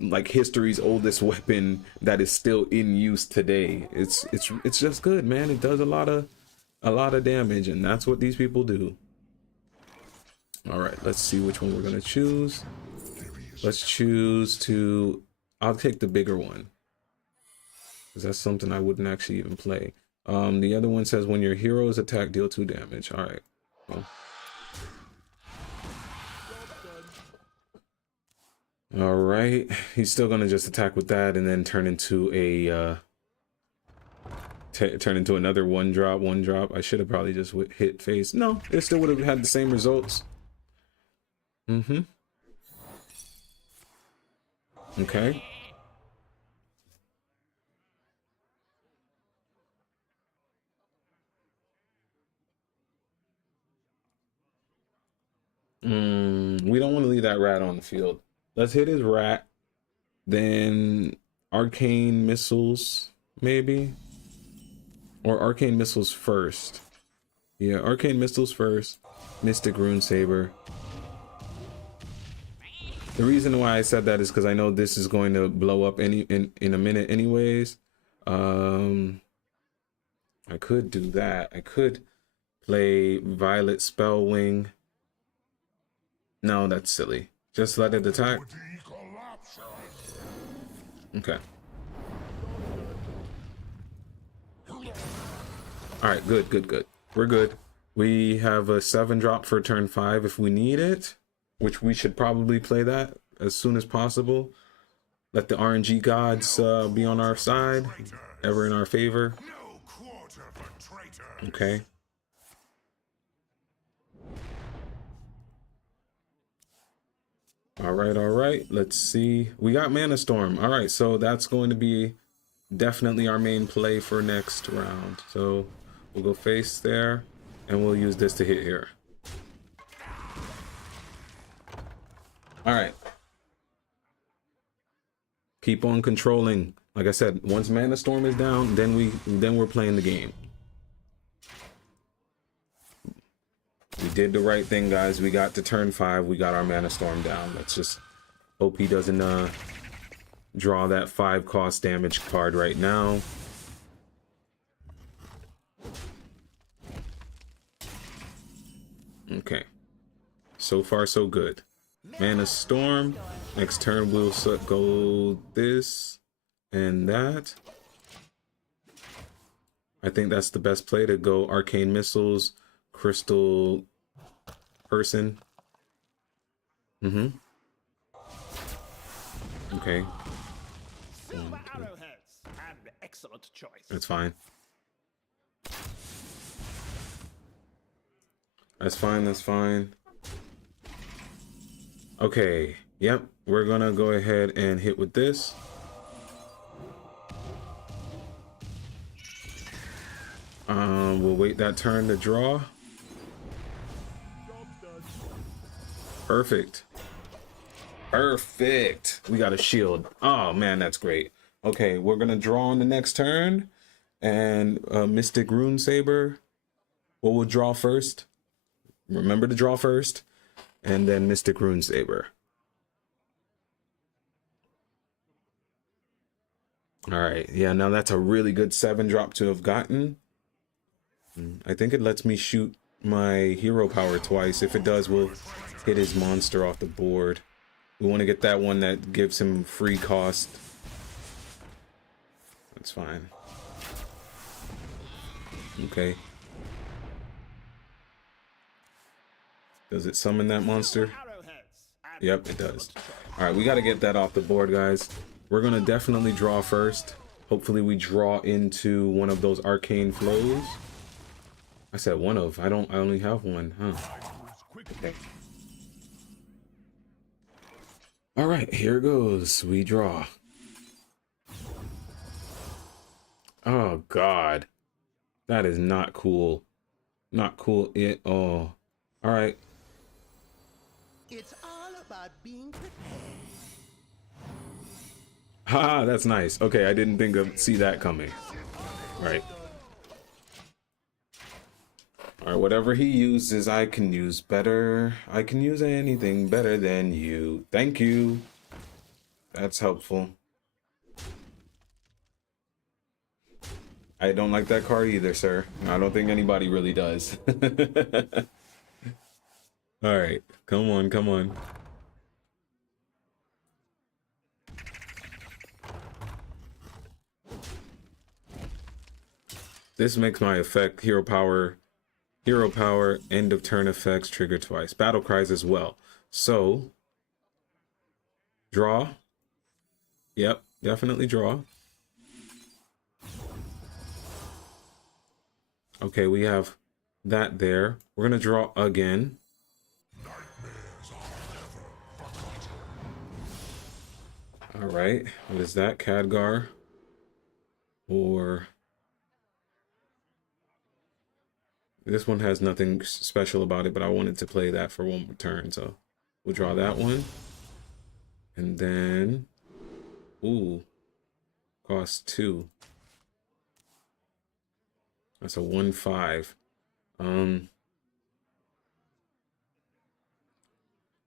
like history's oldest weapon that is still in use today. It's just good, man. It does a lot of damage, and that's what these people do. All right, let's see which one we're gonna choose. Let's choose to. I'll take the bigger one because that's something I wouldn't actually even play. The other one says when your hero is attacked, deal 2 damage. All right. Well, All right, he's still gonna just attack with that and then turn into a turn into another one drop. I should have probably just hit face. No, it still would have had the same results. Okay. We don't want to leave that rat on the field. Let's hit his rat. Then arcane missiles, maybe? Or arcane missiles first. Yeah, arcane missiles first. Mystic rune saber. The reason why I said that is because I know this is going to blow up in a minute anyways. I could do that. I could play Violet Spellwing. No, that's silly. Just let it attack. Okay. Alright, good. We're good. We have a 7-drop for turn 5 if we need it, which we should probably play that as soon as possible. Let the RNG gods be on our side, ever in our favor. Okay. All right. Let's see. We got Mana Storm. All right, so that's going to be definitely our main play for next round. So we'll go face there, and we'll use this to hit here. All right. Keep on controlling. Like I said, once Mana Storm is down, then we're playing the game. We did the right thing, guys. We got to turn 5. We got our Mana Storm down. Let's just hope he doesn't draw that 5 cost damage card right now. Okay. So far, so good. Mana Storm. Next turn, we'll go this and that. I think that's the best play, to go Arcane Missiles, Crystal Person. Okay. Silver arrowheads. An excellent choice. That's fine. That's fine. Okay. Yep. We're gonna go ahead and hit with this. We'll wait that turn to draw. Perfect. We got a shield. Oh man, that's great. Okay, we're gonna draw on the next turn, and Mystic Rune Saber. Well, we'll draw first. Remember to draw first, and then Mystic Rune Saber. All right, yeah, now that's a really good 7-drop to have gotten. I think it lets me shoot my hero power twice. If it does, we'll hit his monster off the board. We want to get that one that gives him free cost. That's fine. Okay. Does it summon that monster? Yep, it does. All right, we got to get that off the board, guys. We're going to definitely draw first. Hopefully we draw into one of those arcane flows. I said one of. I only have one, huh? Okay. All right, here goes. We draw. Oh God, that is not cool. Not cool at all. All right. It's all about being prepared. Ha, that's nice. Okay, I didn't see that coming. Right. All right, whatever he uses, I can use better. I can use anything better than you. Thank you. That's helpful. I don't like that card either, sir. I don't think anybody really does. All right, come on, come on. This makes my effect hero power, end of turn effects trigger twice. Battle cries as well. So Draw. Yep, definitely draw. Okay, we have that there. We're gonna draw again. All right, what is that? Khadgar or this one has nothing special about it, but I wanted to play that for one more turn, so we'll draw that one. And then, ooh, cost 2. That's a 1/5.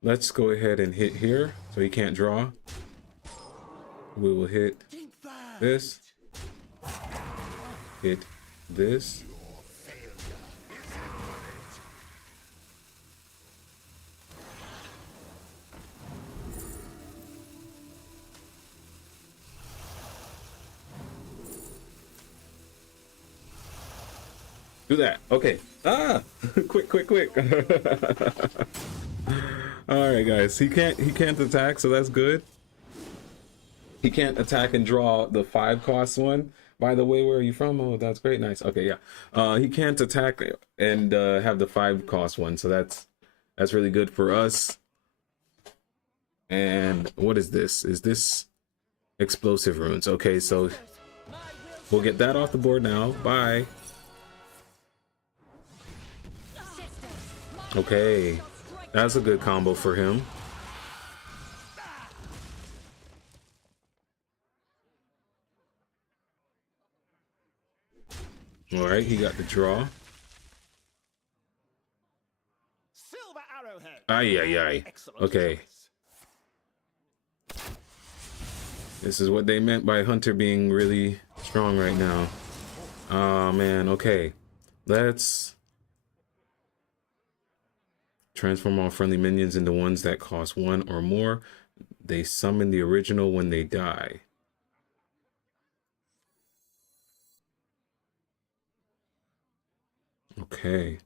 Let's go ahead and hit here, so he can't draw. We will hit this, hit this. Do that. Okay. Ah, quick. All right, guys. He can't attack, so that's good. He can't attack and draw the 5 cost one. By the way, where are you from? Oh, that's great. Nice. Okay, yeah. He can't attack and have the 5 cost one, so that's really good for us. And what is this? Is this explosive runes? Okay, so we'll get that off the board now. Bye. Okay, that's a good combo for him. All right, he got the draw. Silver arrowhead. Ay. Excellent Okay. choice. This is what they meant by Hunter being really strong right now. Oh man, okay. Let's transform all friendly minions into ones that cost 1 or more. They summon the original when they die. Okay.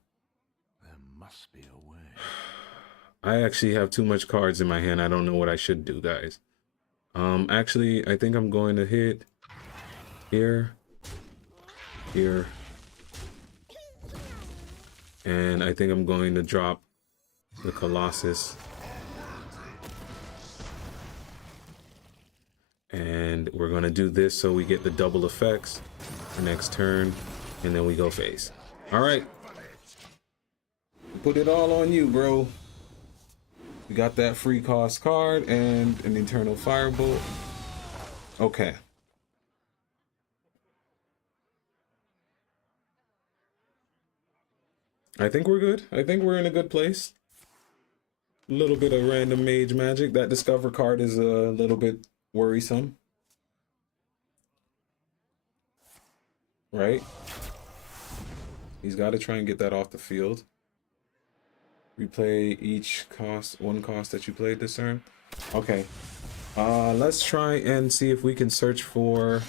There must be a way. I actually have too much cards in my hand. I don't know what I should do, guys. Actually, I think I'm going to hit here, here, and I think I'm going to drop the Colossus. And we're going to do this so we get the double effects for next turn, and then we go face. All right. Put it all on you, bro. We got that free cost card and an Eternal Firebolt. Okay. I think we're good. I think we're in a good place. A little bit of random mage magic. That Discover card is a little bit worrisome. Right? He's got to try and get that off the field. Replay each one cost that you played this turn. Okay. Let's try and see if we can search for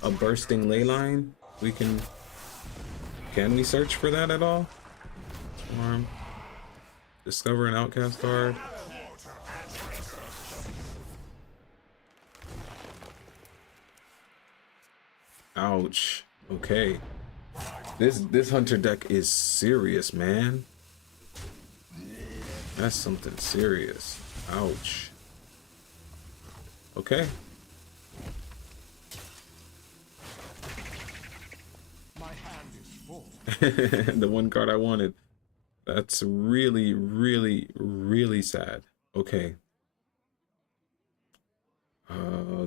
a bursting ley line. Can we search for that at all? Discover an outcast card. Ouch. Okay. This hunter deck is serious, man. That's something serious. Ouch. Okay. My hand is full. The one card I wanted. That's really, really, really sad. Okay.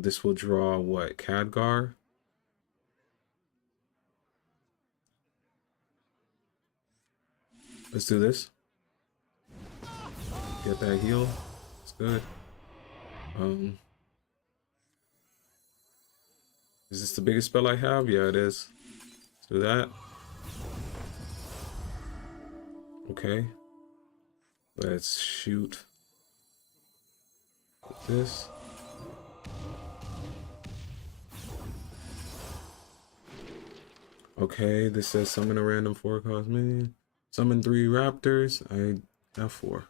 This will draw what? Khadgar? Let's do this. Get that heal. It's good. Is this the biggest spell I have? Yeah, it is. Let's do that. Okay. Let's shoot with this. Okay, this says summon a random 4-cost minion. Summon 3 raptors. I have 4.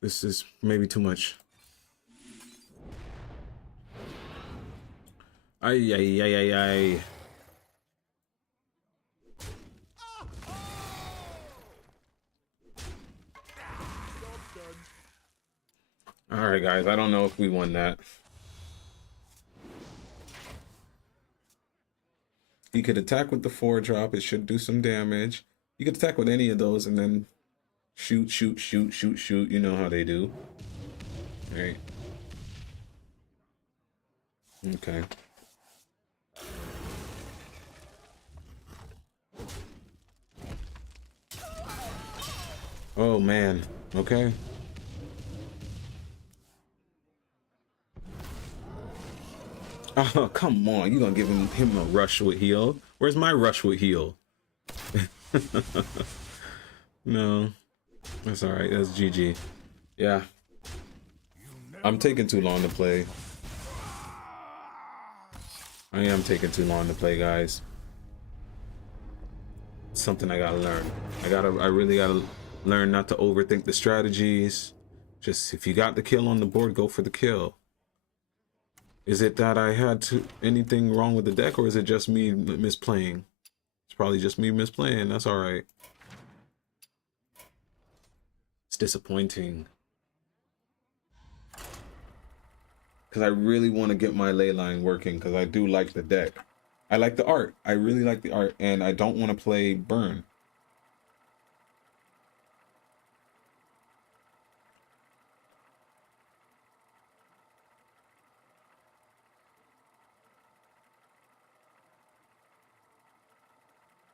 This is maybe too much. Ay, ay, ay, ay, ay. All right, guys. I don't know if we won that. He could attack with the 4-drop. It should do some damage. You could attack with any of those and then shoot, shoot, shoot, shoot, shoot. You know how they do. All right. Okay. Oh, man. Okay. Oh, come on. You're going to give him a rush with heal. Where's my rush with heal? No. That's all right. That's GG. Yeah. I'm taking too long to play. I am taking too long to play, guys. It's something I gotta learn. I really gotta learn not to overthink the strategies. Just if you got the kill on the board, go for the kill. Is it that I had anything wrong with the deck, or is it just me misplaying? It's probably just me misplaying. That's all right. It's disappointing. Because I really want to get my ley line working, because I do like the deck. I like the art. I really like the art, and I don't want to play burn.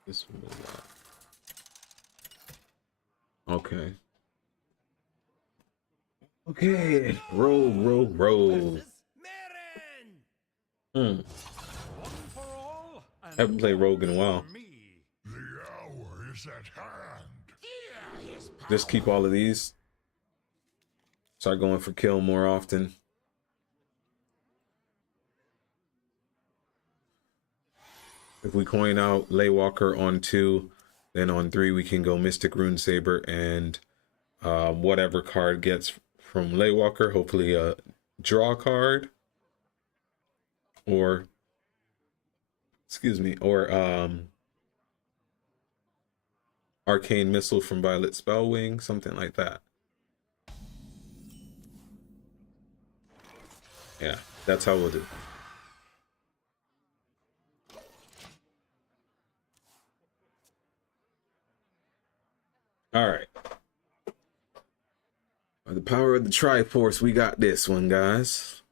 This one is okay. Okay. Roll, roll, roll. Haven't played Rogue in a while. The hour is at hand. Just keep all of these. Start going for kill more often. If we coin out Laywalker on 2, then on 3 we can go Mystic Runesaber and whatever card gets from Laywalker, hopefully a draw card, or excuse me, or Arcane Missile from Violet Spellwing, something like that. Yeah, that's how we'll do. All right. By the power of the Triforce, we got this one, guys.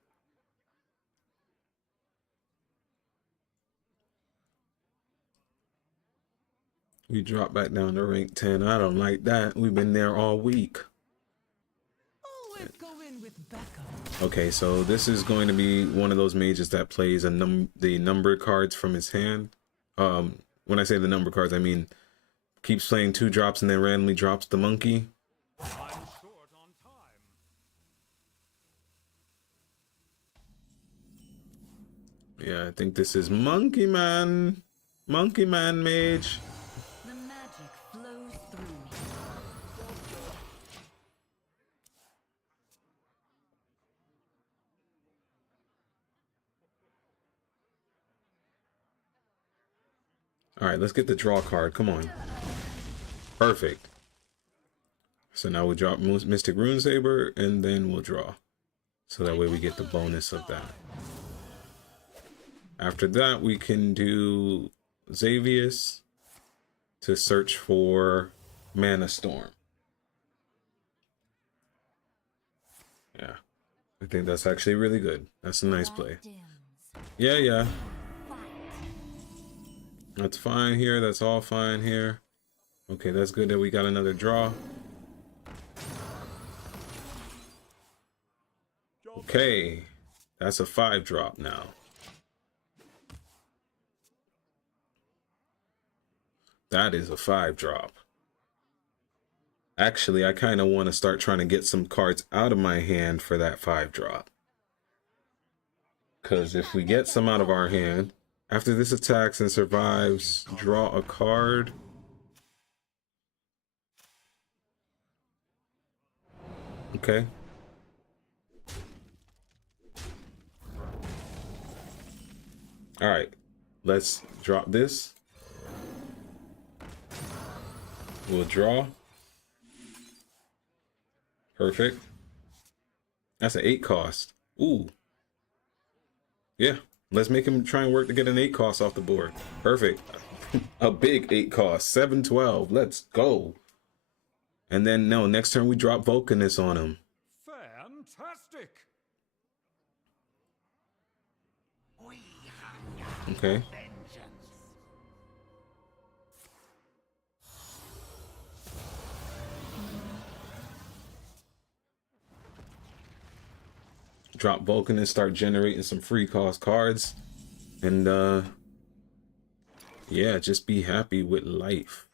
We drop back down to rank 10. I don't like that. We've been there all week. Always go in with backup. Okay, so this is going to be one of those mages that plays the number cards from his hand. When I say the number cards, I mean keeps playing 2 drops and then randomly drops the monkey. I'm short on time. Yeah, I think this is Monkey Man. Monkey Man Mage. The magic flows through me. All right, let's get the draw card. Come on. Perfect. So now we drop Mystic Runesaber and then we'll draw. So that way we get the bonus of that. After that, we can do Xavius to search for Mana Storm. Yeah, I think that's actually really good. That's a nice play. Yeah, yeah. That's fine here. That's all fine here. Okay, that's good that we got another draw. Okay, that's a 5-drop now. That is a 5-drop. Actually, I kind of want to start trying to get some cards out of my hand for that 5-drop. Because if we get some out of our hand, after this attacks and survives, draw a card. Okay. All right. Let's drop this. We'll draw. Perfect. That's an 8 cost. Ooh. Yeah. Let's make him try and work to get an 8 cost off the board. Perfect. A big 8 cost. 7-12. Let's go. And then, no, next turn we drop Vulcanus on him. Fantastic. Okay. Drop Vulcan and start generating some free cost cards. And yeah, just be happy with life.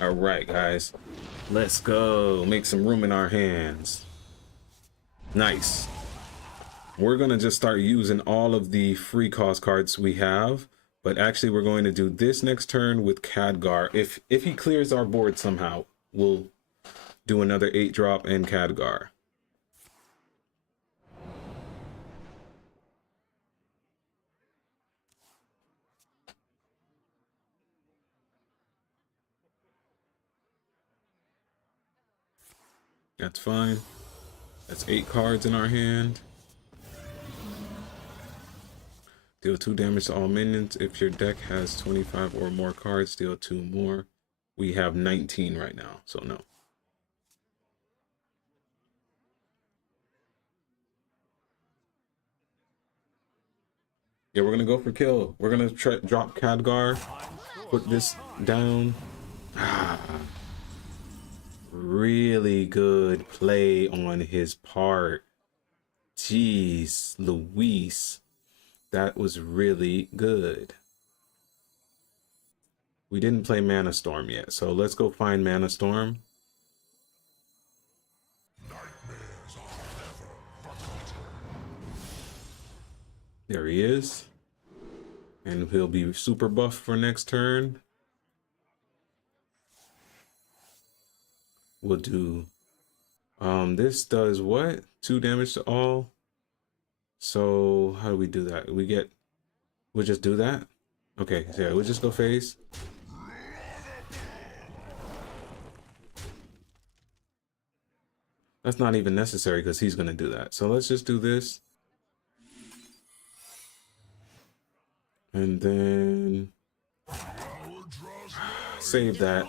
All right, guys, let's go make some room in our hands. Nice. We're gonna just start using all of the free cost cards we have, but actually we're going to do this next turn with Khadgar. If he clears our board somehow, we'll do another 8-drop and Khadgar. That's fine. That's 8 cards in our hand. Deal 2 damage to all minions. If your deck has 25 or more cards, deal 2 more. We have 19 right now, so no. Yeah, we're gonna go for kill. We're gonna drop Khadgar, put this down. Really good play on his part. Jeez, Luis. That was really good. We didn't play Mana Storm yet, so let's go find Mana Storm. There he is. And he'll be super buff for next turn. We'll do this does what? 2 damage to all. So how do we do that? We'll just do that. Okay, so yeah, we'll just go face. That's not even necessary because he's gonna do that. So let's just do this. And then save that.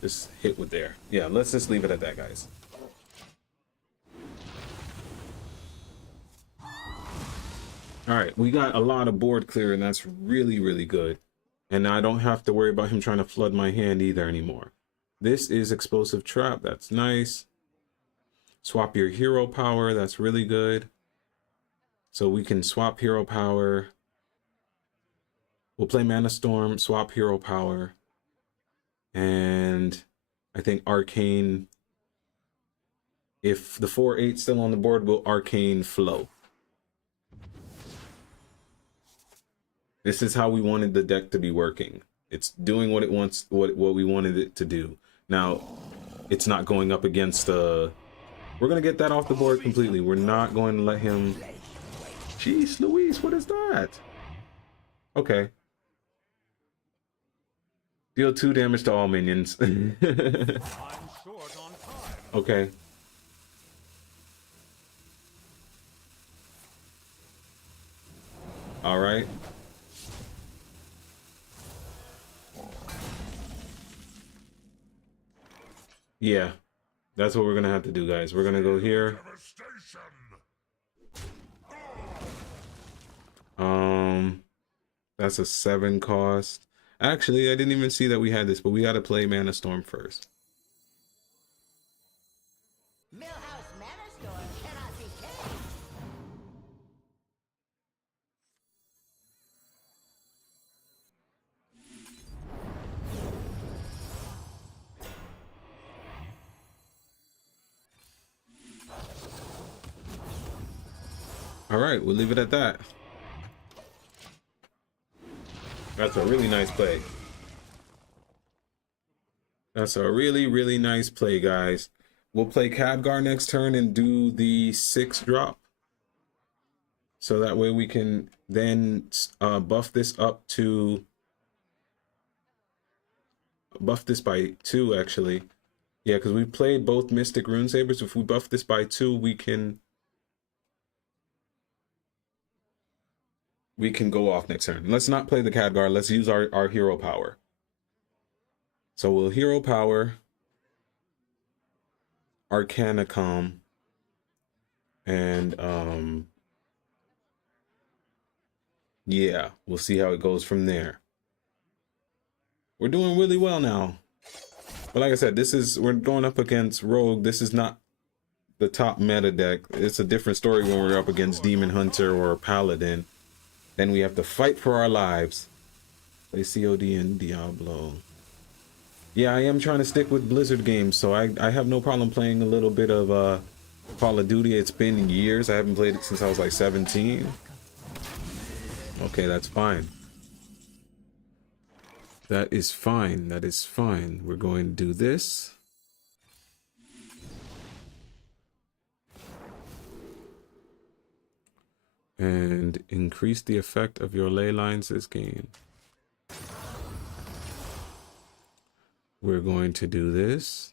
Just hit with there. Yeah, let's just leave it at that, guys. All right, we got a lot of board clear, and that's really, really good. And I don't have to worry about him trying to flood my hand either anymore. This is Explosive Trap. That's nice. Swap your hero power. That's really good. So we can swap hero power. We'll play Mana Storm, swap hero power. And I think Arcane. If the 4/8 still on the board, we'll Arcane Flow. This is how we wanted the deck to be working. It's doing what it wants, what we wanted it to do. Now, it's not going up against we're gonna get that off the board completely. We're not going to let him. Jeez, Luis, what is that? Okay. Deal 2 damage to all minions. Okay. All right. Yeah, that's what we're gonna have to do, guys. We're gonna go here. That's a 7 cost. Actually, I didn't even see that we had this, but we gotta play Mana Storm first. Millhouse Mana Storm cannot be killed. All All right, we'll leave it at that. That's a really nice play. That's a really, really nice play, guys. We'll play Khadgar next turn and do the 6 drop. So that way we can then buff this up to... Buff this by 2, actually. Yeah, because we played both Mystic Runesabers. If we buff this by 2, we can go off next turn. Let's not play the Khadgar. Let's use our hero power. So we'll hero power Arcanicom and yeah, we'll see how it goes from there. We're doing really well now. But like I said, we're going up against Rogue. This is not the top meta deck. It's a different story when we're up against Demon Hunter or Paladin. Then we have to fight for our lives. Play COD and Diablo. Yeah, I am trying to stick with Blizzard games, so I have no problem playing a little bit of Call of Duty. It's been years. I haven't played it since I was like 17. Okay, that's fine. That is fine. That is fine. We're going to do this. And increase the effect of your ley lines this game. We're going to do this.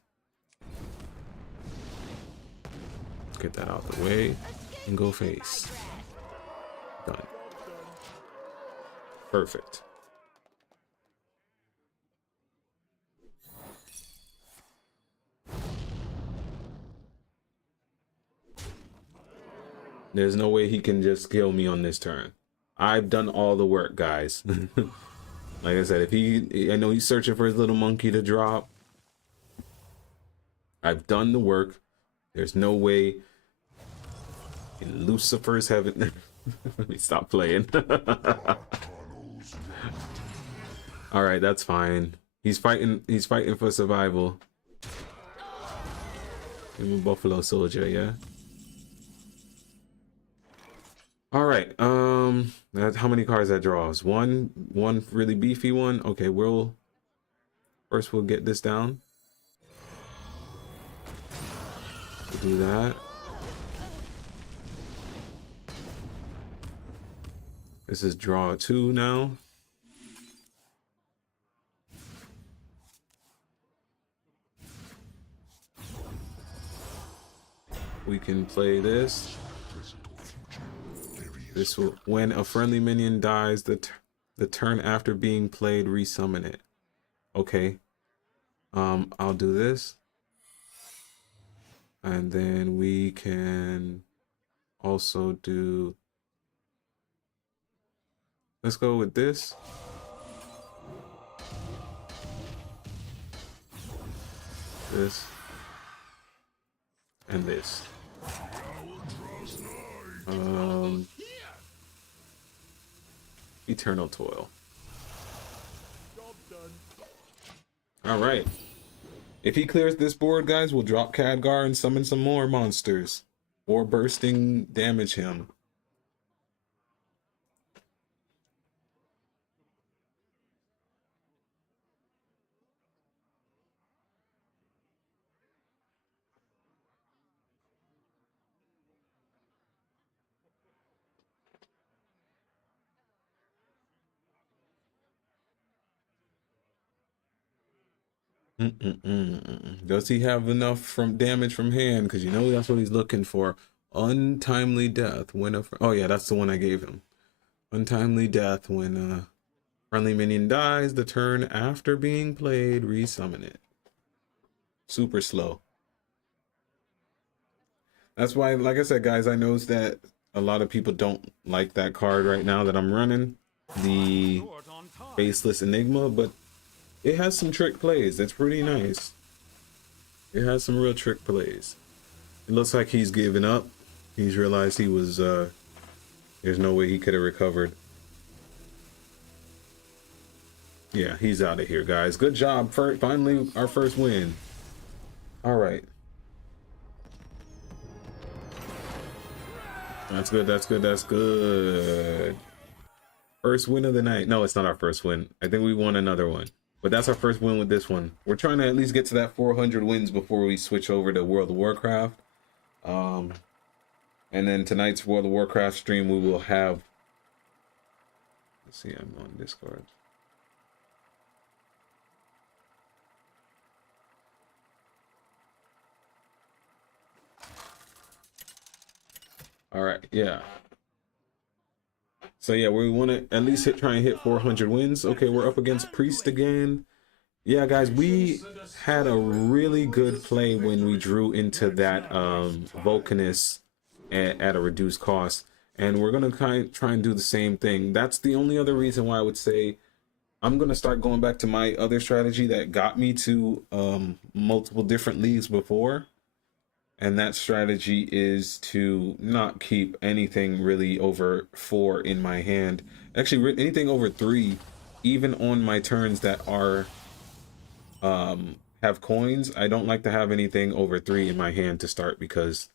Get that out of the way and go face. Done. Perfect. There's no way he can just kill me on this turn. I've done all the work, guys. Like I said, I know he's searching for his little monkey to drop. I've done the work. There's no way in Lucifer's heaven. Let me stop playing. All right, that's fine. He's fighting for survival. I'm a Buffalo Soldier, yeah. All right, that's how many cards that draws? One really beefy one. Okay, first we'll get this down. We'll do that. This is draw 2 now. We can play this. This will, when a friendly minion dies, the turn after being played, resummon it. Okay. I'll do this. And then we can also do... Let's go with this. This. And this. Eternal Toil. All right. If he clears this board, guys, we'll drop Khadgar and summon some more monsters. Or bursting damage him. Does he have enough from damage from hand? Because you know that's what he's looking for. Untimely death. Oh yeah, that's the one I gave him. Untimely death. When a friendly minion dies, the turn after being played, resummon it. Super slow. That's why, like I said, guys, I noticed that a lot of people don't like that card right now that I'm running. The Faceless Enigma, but it has some trick plays. That's pretty nice. It has some real trick plays. It looks like he's given up. He's realized he was, there's no way he could have recovered. Yeah, he's out of here, guys. Good job. Finally, our first win. All right. That's good. That's good. That's good. First win of the night. No, it's not our first win. I think we won another one, but that's our first win with this one. We're trying to at least get to that 400 wins before we switch over to World of Warcraft. And then tonight's World of Warcraft stream, we will have. Let's see, I'm on Discord. All right, yeah. So yeah, we want to at least try and hit 400 wins. Okay, we're up against Priest again. Yeah, guys, we had a really good play when we drew into that Vulcanist at a reduced cost, and we're gonna try and do the same thing. That's the only other reason why I would say I'm gonna start going back to my other strategy that got me to multiple different leagues before. And that strategy is to not keep anything really over 4 in my hand. Actually, anything over 3, even on my turns that are have coins. I don't like to have anything over 3 in my hand to start because,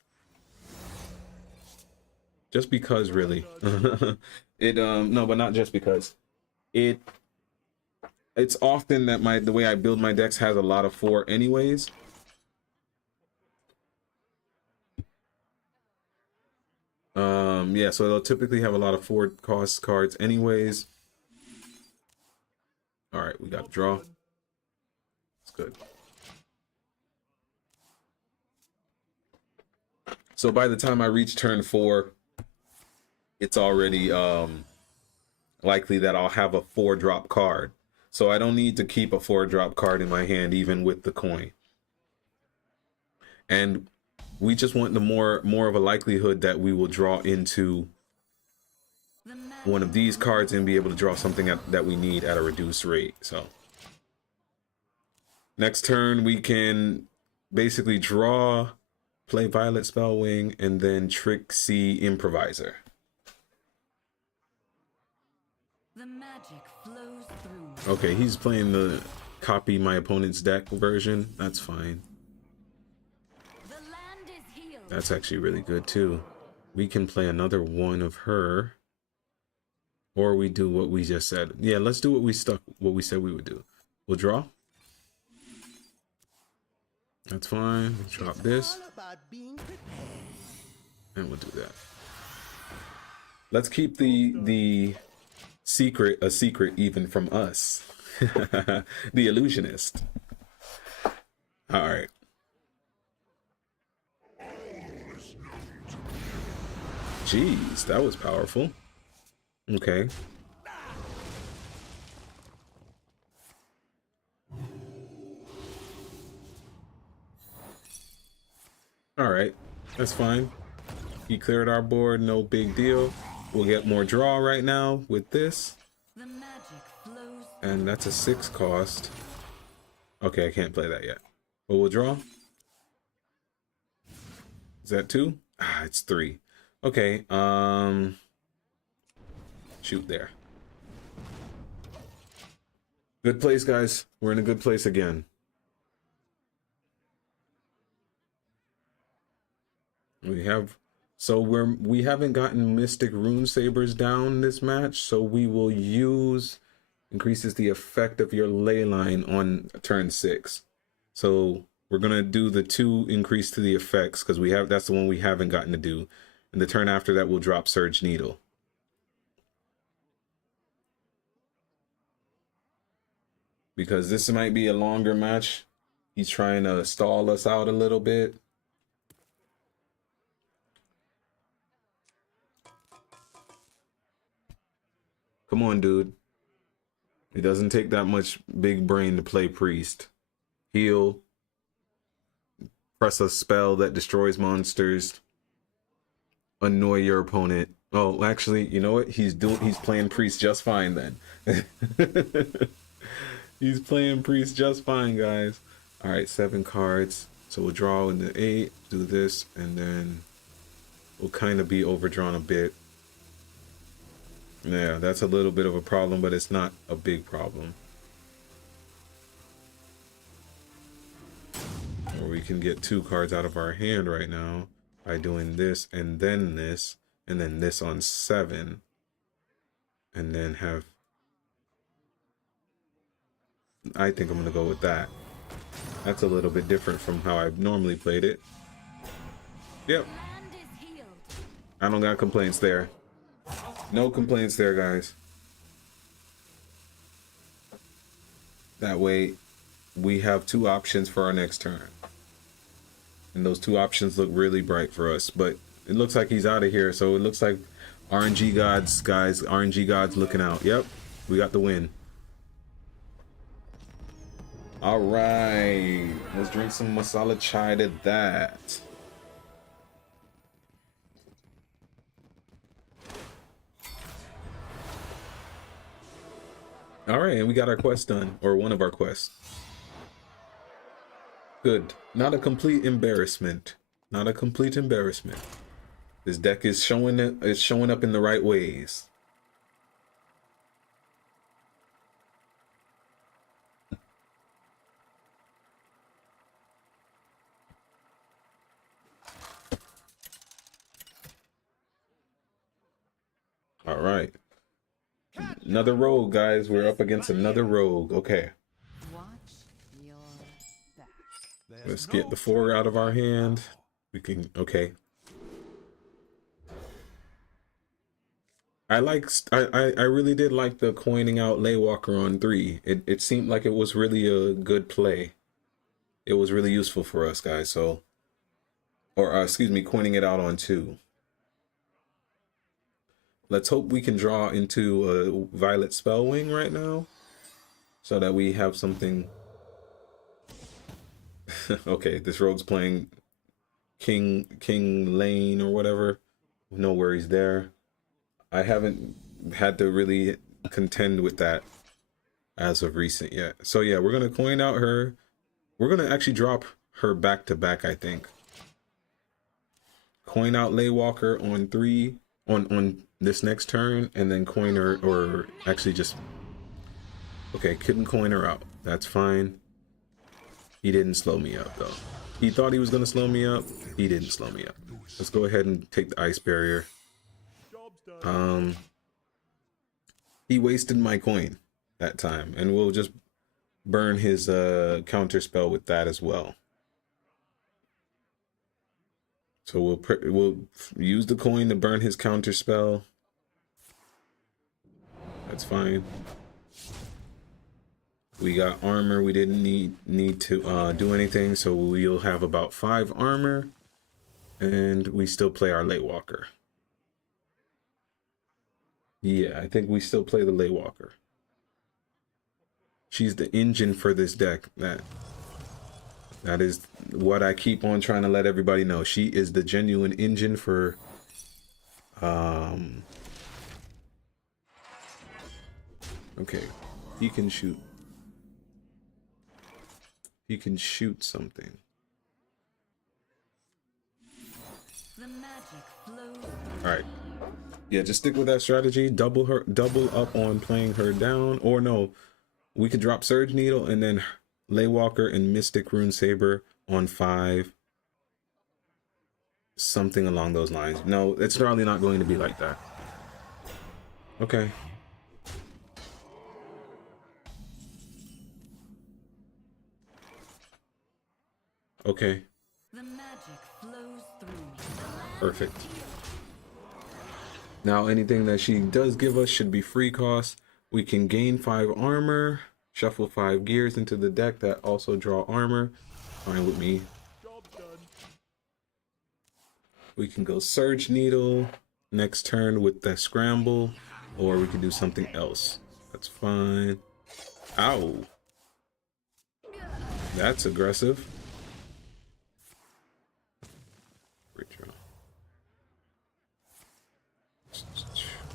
just because, really. No, but not just because. It's often that the way I build my decks has a lot of 4 anyways. Yeah, so they'll typically have a lot of 4 cost cards anyways. All right, we got a draw. It's good. So by the time I reach turn 4, it's already likely that I'll have a 4-drop card. So I don't need to keep a 4-drop card in my hand even with the coin. And we just want the more of a likelihood that we will draw into one of these cards and be able to draw something that we need at a reduced rate. So next turn we can basically draw, play Violet Spellwing, and then Trixie Improviser. The magic flows through. Okay, he's playing the copy my opponent's deck version. That's fine. The land is healed. That's actually really good too. We can play another one of her, or we do what we just said. Yeah, let's do what we said we would do. We'll draw. That's fine. We'll drop this, and we'll do that. Let's keep the secret a secret even from us. The illusionist. All right. Jeez, that was powerful. Okay. All right, that's fine. He cleared our board, no big deal. We'll get more draw right now with this. The magic flows. And that's a 6 cost. Okay, I can't play that yet. But we'll draw. Is that 2? Ah, it's 3. Okay, shoot there. Good place, guys. We're in a good place again. We haven't gotten Mystic Rune Sabers down this match, so we will use increases the effect of your ley line on turn 6. So we're gonna do the 2 increase to the effects because that's the one we haven't gotten to do. And the turn after that, we'll drop Surge Needle. Because this might be a longer match. He's trying to stall us out a little bit. Come on, dude. It doesn't take that much big brain to play Priest. Heal. Press a spell that destroys monsters. Annoy your opponent. Oh, actually, you know what? He's playing Priest just fine then. He's playing Priest just fine, guys. All right, 7 cards. So we'll draw into 8, do this, and then we'll kind of be overdrawn a bit. Yeah, that's a little bit of a problem, but it's not a big problem. Or we can get 2 cards out of our hand right now by doing this and then this. and then this on 7, and then have, I think I'm gonna go with that. That's a little bit different from how I've normally played it. Yep. I don't got complaints there. No complaints there, guys. That way we have 2 options for our next turn. And those 2 options look really bright for us, but it looks like he's out of here, so it looks like RNG gods, guys, RNG gods looking out. Yep, we got the win. All right, let's drink some masala chai to that. All right, and we got our quest done, or one of our quests. Good. Not a complete embarrassment. Not a complete embarrassment. This deck is showing it. It's showing up in the right ways. All right. Another rogue, guys. We're up against another rogue. Okay. Watch your back. Let's get the 4 out of our hand. We can, okay. I really did like the coining out Laywalker on 3. It seemed like it was really a good play. It was really useful for us, guys. So, or excuse me, coining it out on 2. Let's hope we can draw into a Violet Spellwing right now, so that we have something. Okay, this rogue's playing King Lane or whatever. No worries there. I haven't had to really contend with that as of recent yet. So yeah, we're gonna coin out her. We're gonna actually drop her back to back, I think. Coin out Laywalker on 3 on this next turn, and then coin her, or actually just, okay, couldn't coin her out. That's fine. He didn't slow me up though. He thought he was gonna slow me up. He didn't slow me up. Let's go ahead and take the ice barrier. He wasted my coin that time, and we'll just burn his counter spell with that as well. So we'll use the coin to burn his counter spell. That's fine. We got armor. We didn't need to do anything, so we'll have about 5 armor, and we still play our Laywalker. Yeah, I think we still play the Laywalker. She's the engine for this deck. That is what I keep on trying to let everybody know. She is the genuine engine for okay, he can shoot. He can shoot something. The magic flows. All right. Yeah, just stick with that strategy. Double up on playing her down. Or no, we could drop Surge Needle and then Laywalker and Mystic Rune Saber on 5. Something along those lines. No, it's probably not going to be like that. Okay. Okay. The magic flows through. Perfect. Now anything that she does give us should be free cost. We can gain 5 armor, shuffle 5 gears into the deck that also draw armor. Fine with me. We can go Surge Needle next turn with the Scramble, or we can do something else. That's fine. Ow. That's aggressive. Redraw.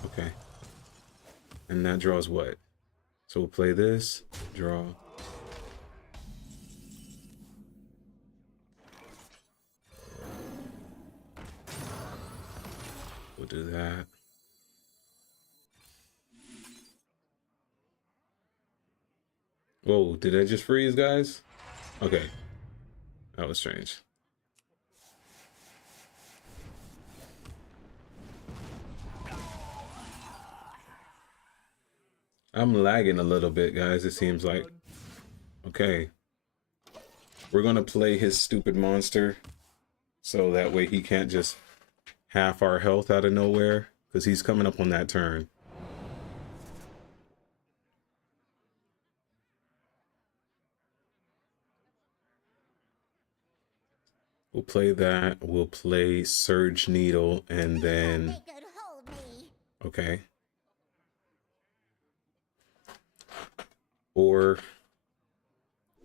Okay. And that draws what? So we'll play this, draw. We'll do that. Whoa, did I just freeze, guys? Okay. That was strange. I'm lagging a little bit, guys, it seems like. Okay. We're gonna play his stupid monster, so that way he can't just half our health out of nowhere, because he's coming up on that turn. We'll play that. We'll play Surge Needle, and then... They could hold me. Okay. Or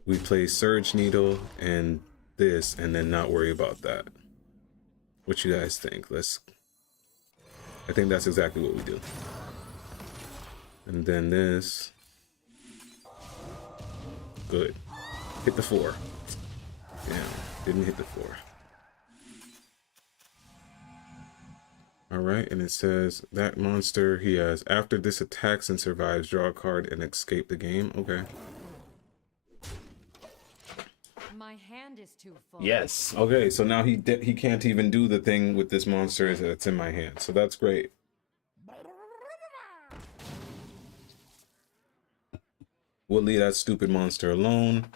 we play Surge Needle and this, and then not worry about that. What you guys think? I think that's exactly what we do. And then this. Good. Hit the 4. Yeah, didn't hit the 4. Alright, and it says that monster he has, after this attacks and survives, draw a card and escape the game. Okay. My hand is too full. Yes. Okay, so now he can't even do the thing with this monster that's in my hand. So that's great. We'll leave that stupid monster alone.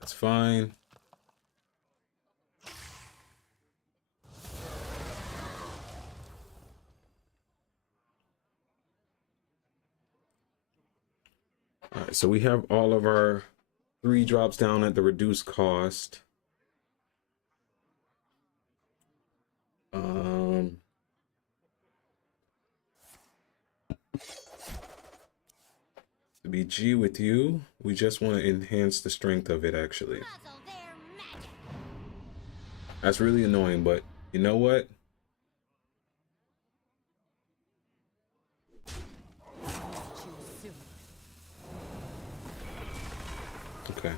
That's fine. All right, so we have all of our 3 drops down at the reduced cost. To be G with you, we just want to enhance the strength of it, actually. Muzzle their magic. That's really annoying, but you know what? Okay.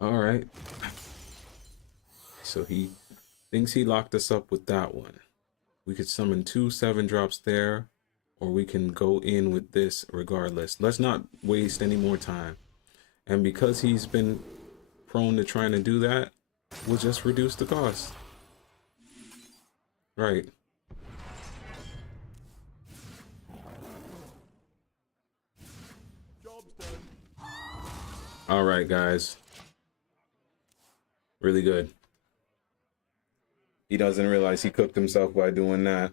All right. So he thinks he locked us up with that one. We could summon 2 7-drops there, or we can go in with this regardless. Let's not waste any more time. And because he's been prone to trying to do that, we'll just reduce the cost. Right. Job's done. All right, guys. Really good. He doesn't realize he cooked himself by doing that.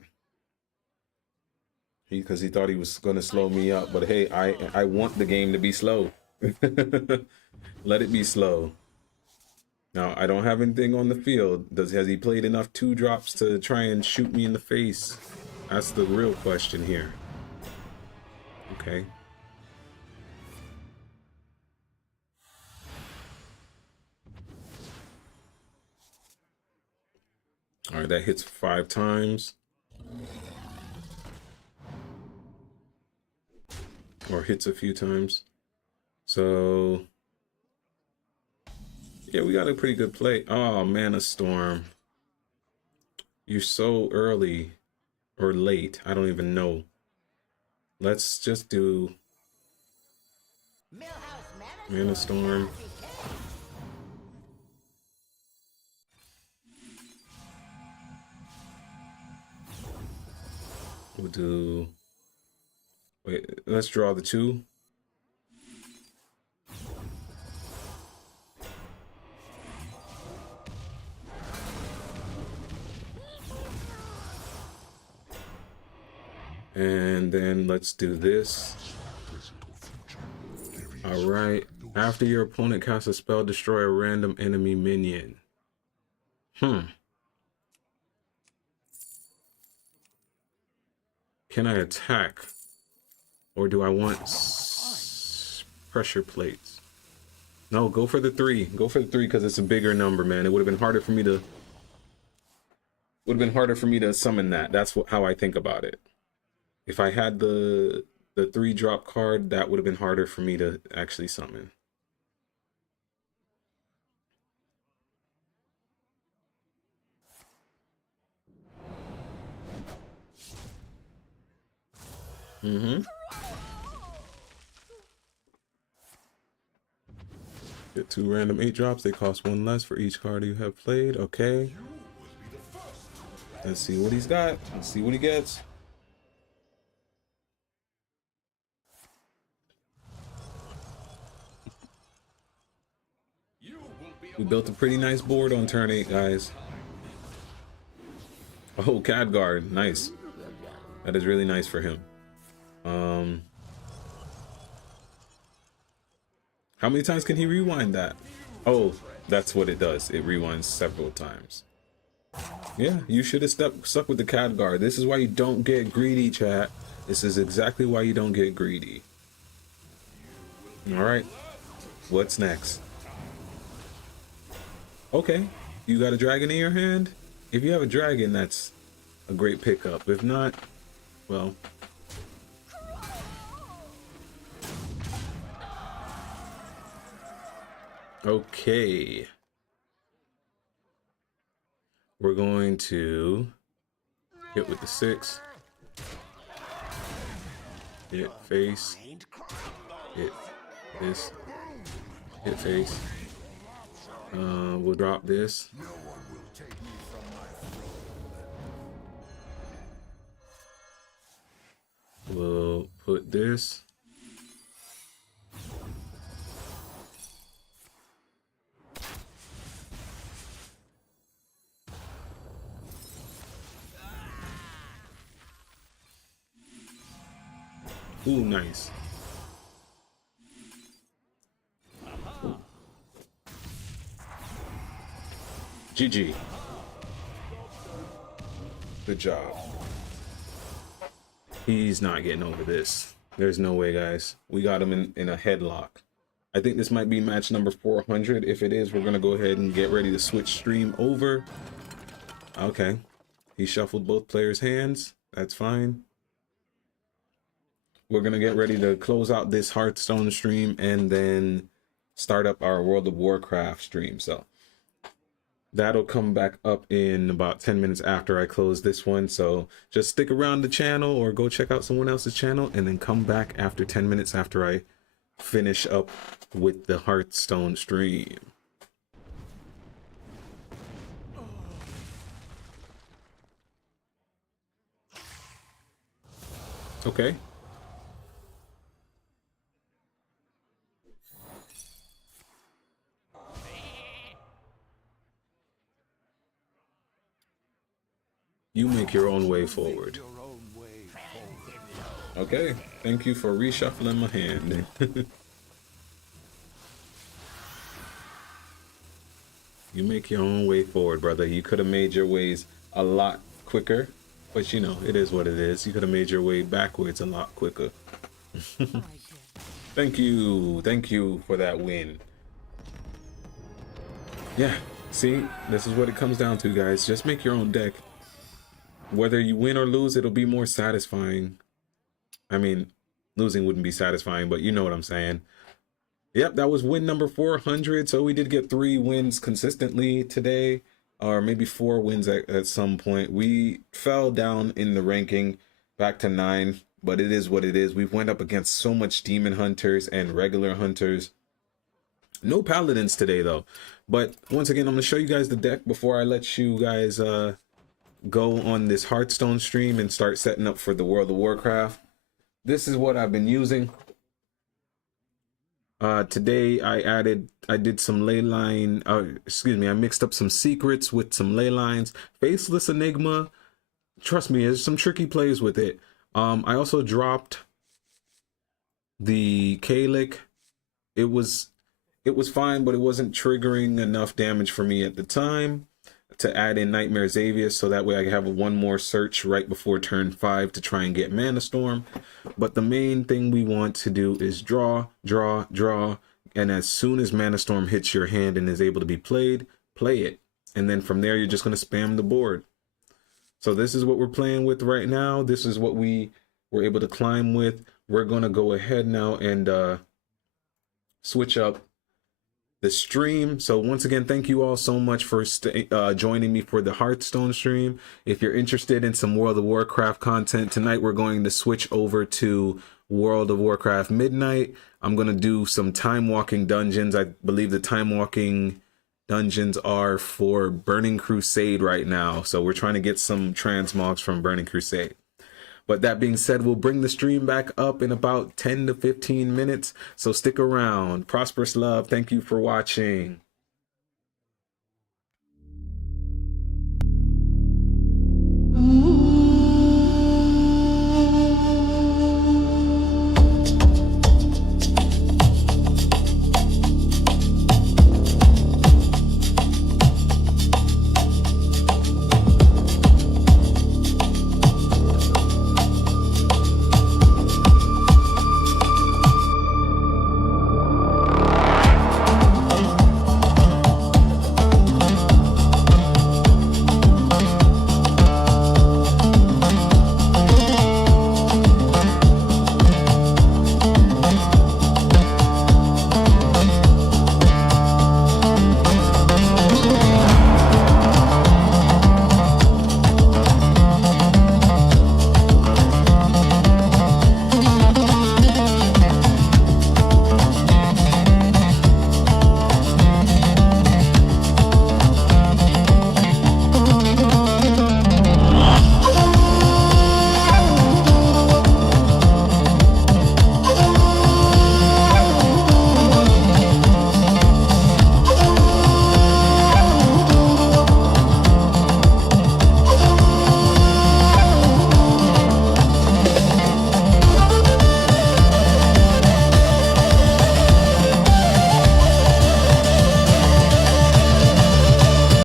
Because he thought he was going to slow me up. But hey, I want the game to be slow. Let it be slow. Now, I don't have anything on the field. Has he played enough 2-drops to try and shoot me in the face? That's the real question here. Okay. All right, that hits 5 times. Or hits a few times. So, yeah, we got a pretty good play. Oh, Mana Storm. You're so early or late. I don't even know. Let's just do Mana Storm. We'll do... Wait, let's draw the 2. And then let's do this. All right. After your opponent casts a spell, destroy a random enemy minion. Can I attack? Or do I want pressure plates? No, go for the 3. Go for the 3 because it's a bigger number, man. It would have been harder for me to summon that. That's how I think about it. If I had the 3-drop card, that would have been harder for me to actually summon. Get 2 random 8-drops. They cost 1 less for each card you have played. Okay. Let's see what he's got. Let's see what he gets. We built a pretty nice board on turn 8, guys. Oh, Khadgar, nice. That is really nice for him. How many times can he rewind that? Oh, that's what it does. It rewinds several times. Yeah, you should have stuck with the Khadgar. This is why you don't get greedy, chat. This is exactly why you don't get greedy. All right, what's next? Okay, you got a dragon in your hand? If you have a dragon, that's a great pickup. If not, well. Okay. We're going to hit with the 6. Hit face. Hit this. Hit face. We'll drop this. We'll put this. Ooh, nice. GG. Good job. He's not getting over this. There's no way, guys. We got him in a headlock. I think this might be match number 400. If it is, we're going to go ahead and get ready to switch stream over. Okay. He shuffled both players' hands. That's fine. We're going to get ready to close out this Hearthstone stream and then start up our World of Warcraft stream. So that'll come back up in about 10 minutes after I close this one. So just stick around the channel or go check out someone else's channel and then come back after 10 minutes after I finish up with the Hearthstone stream. Okay. You make your own way forward. Okay, thank you for reshuffling my hand. You make your own way forward, brother. You could have made your ways a lot quicker, but you know, it is what it is. You could have made your way backwards a lot quicker. Thank you for that win. Yeah, see, this is what it comes down to, guys. Just make your own deck. Whether you win or lose, it'll be more satisfying. I mean, losing wouldn't be satisfying, but you know what I'm saying. Yep, that was win number 400. So we did get 3 wins consistently today, or maybe 4 wins at some point. We fell down in the ranking back to 9, but it is what it is. We went up against so much demon hunters and regular hunters. No paladins today, though. But once again, I'm going to show you guys the deck before I let you guys go on this Hearthstone stream and start setting up for the World of Warcraft. This is what I've been using. Today I did some ley line, I mixed up some secrets with some ley lines. Faceless Enigma, trust me, there's some tricky plays with it. I also dropped the Kalik. It was fine, but it wasn't triggering enough damage for me at the time to add in Nightmare Xavius, so that way I have one more search right before turn 5 to try and get Mana Storm. But the main thing we want to do is draw, and as soon as Mana Storm hits your hand and is able to be played, play it. And then from there, you're just going to spam the board. So this is what we're playing with right now. This is what we were able to climb with. We're going to go ahead now and switch up the stream. So once again, thank you all so much for joining me for the Hearthstone stream. If you're interested in some World of Warcraft content, tonight we're going to switch over to World of Warcraft Midnight. I'm going to do some Timewalking dungeons. I believe the Timewalking dungeons are for Burning Crusade right now. So we're trying to get some transmogs from Burning Crusade. But that being said, we'll bring the stream back up in about 10 to 15 minutes. So stick around. Prosperous love. Thank you for watching.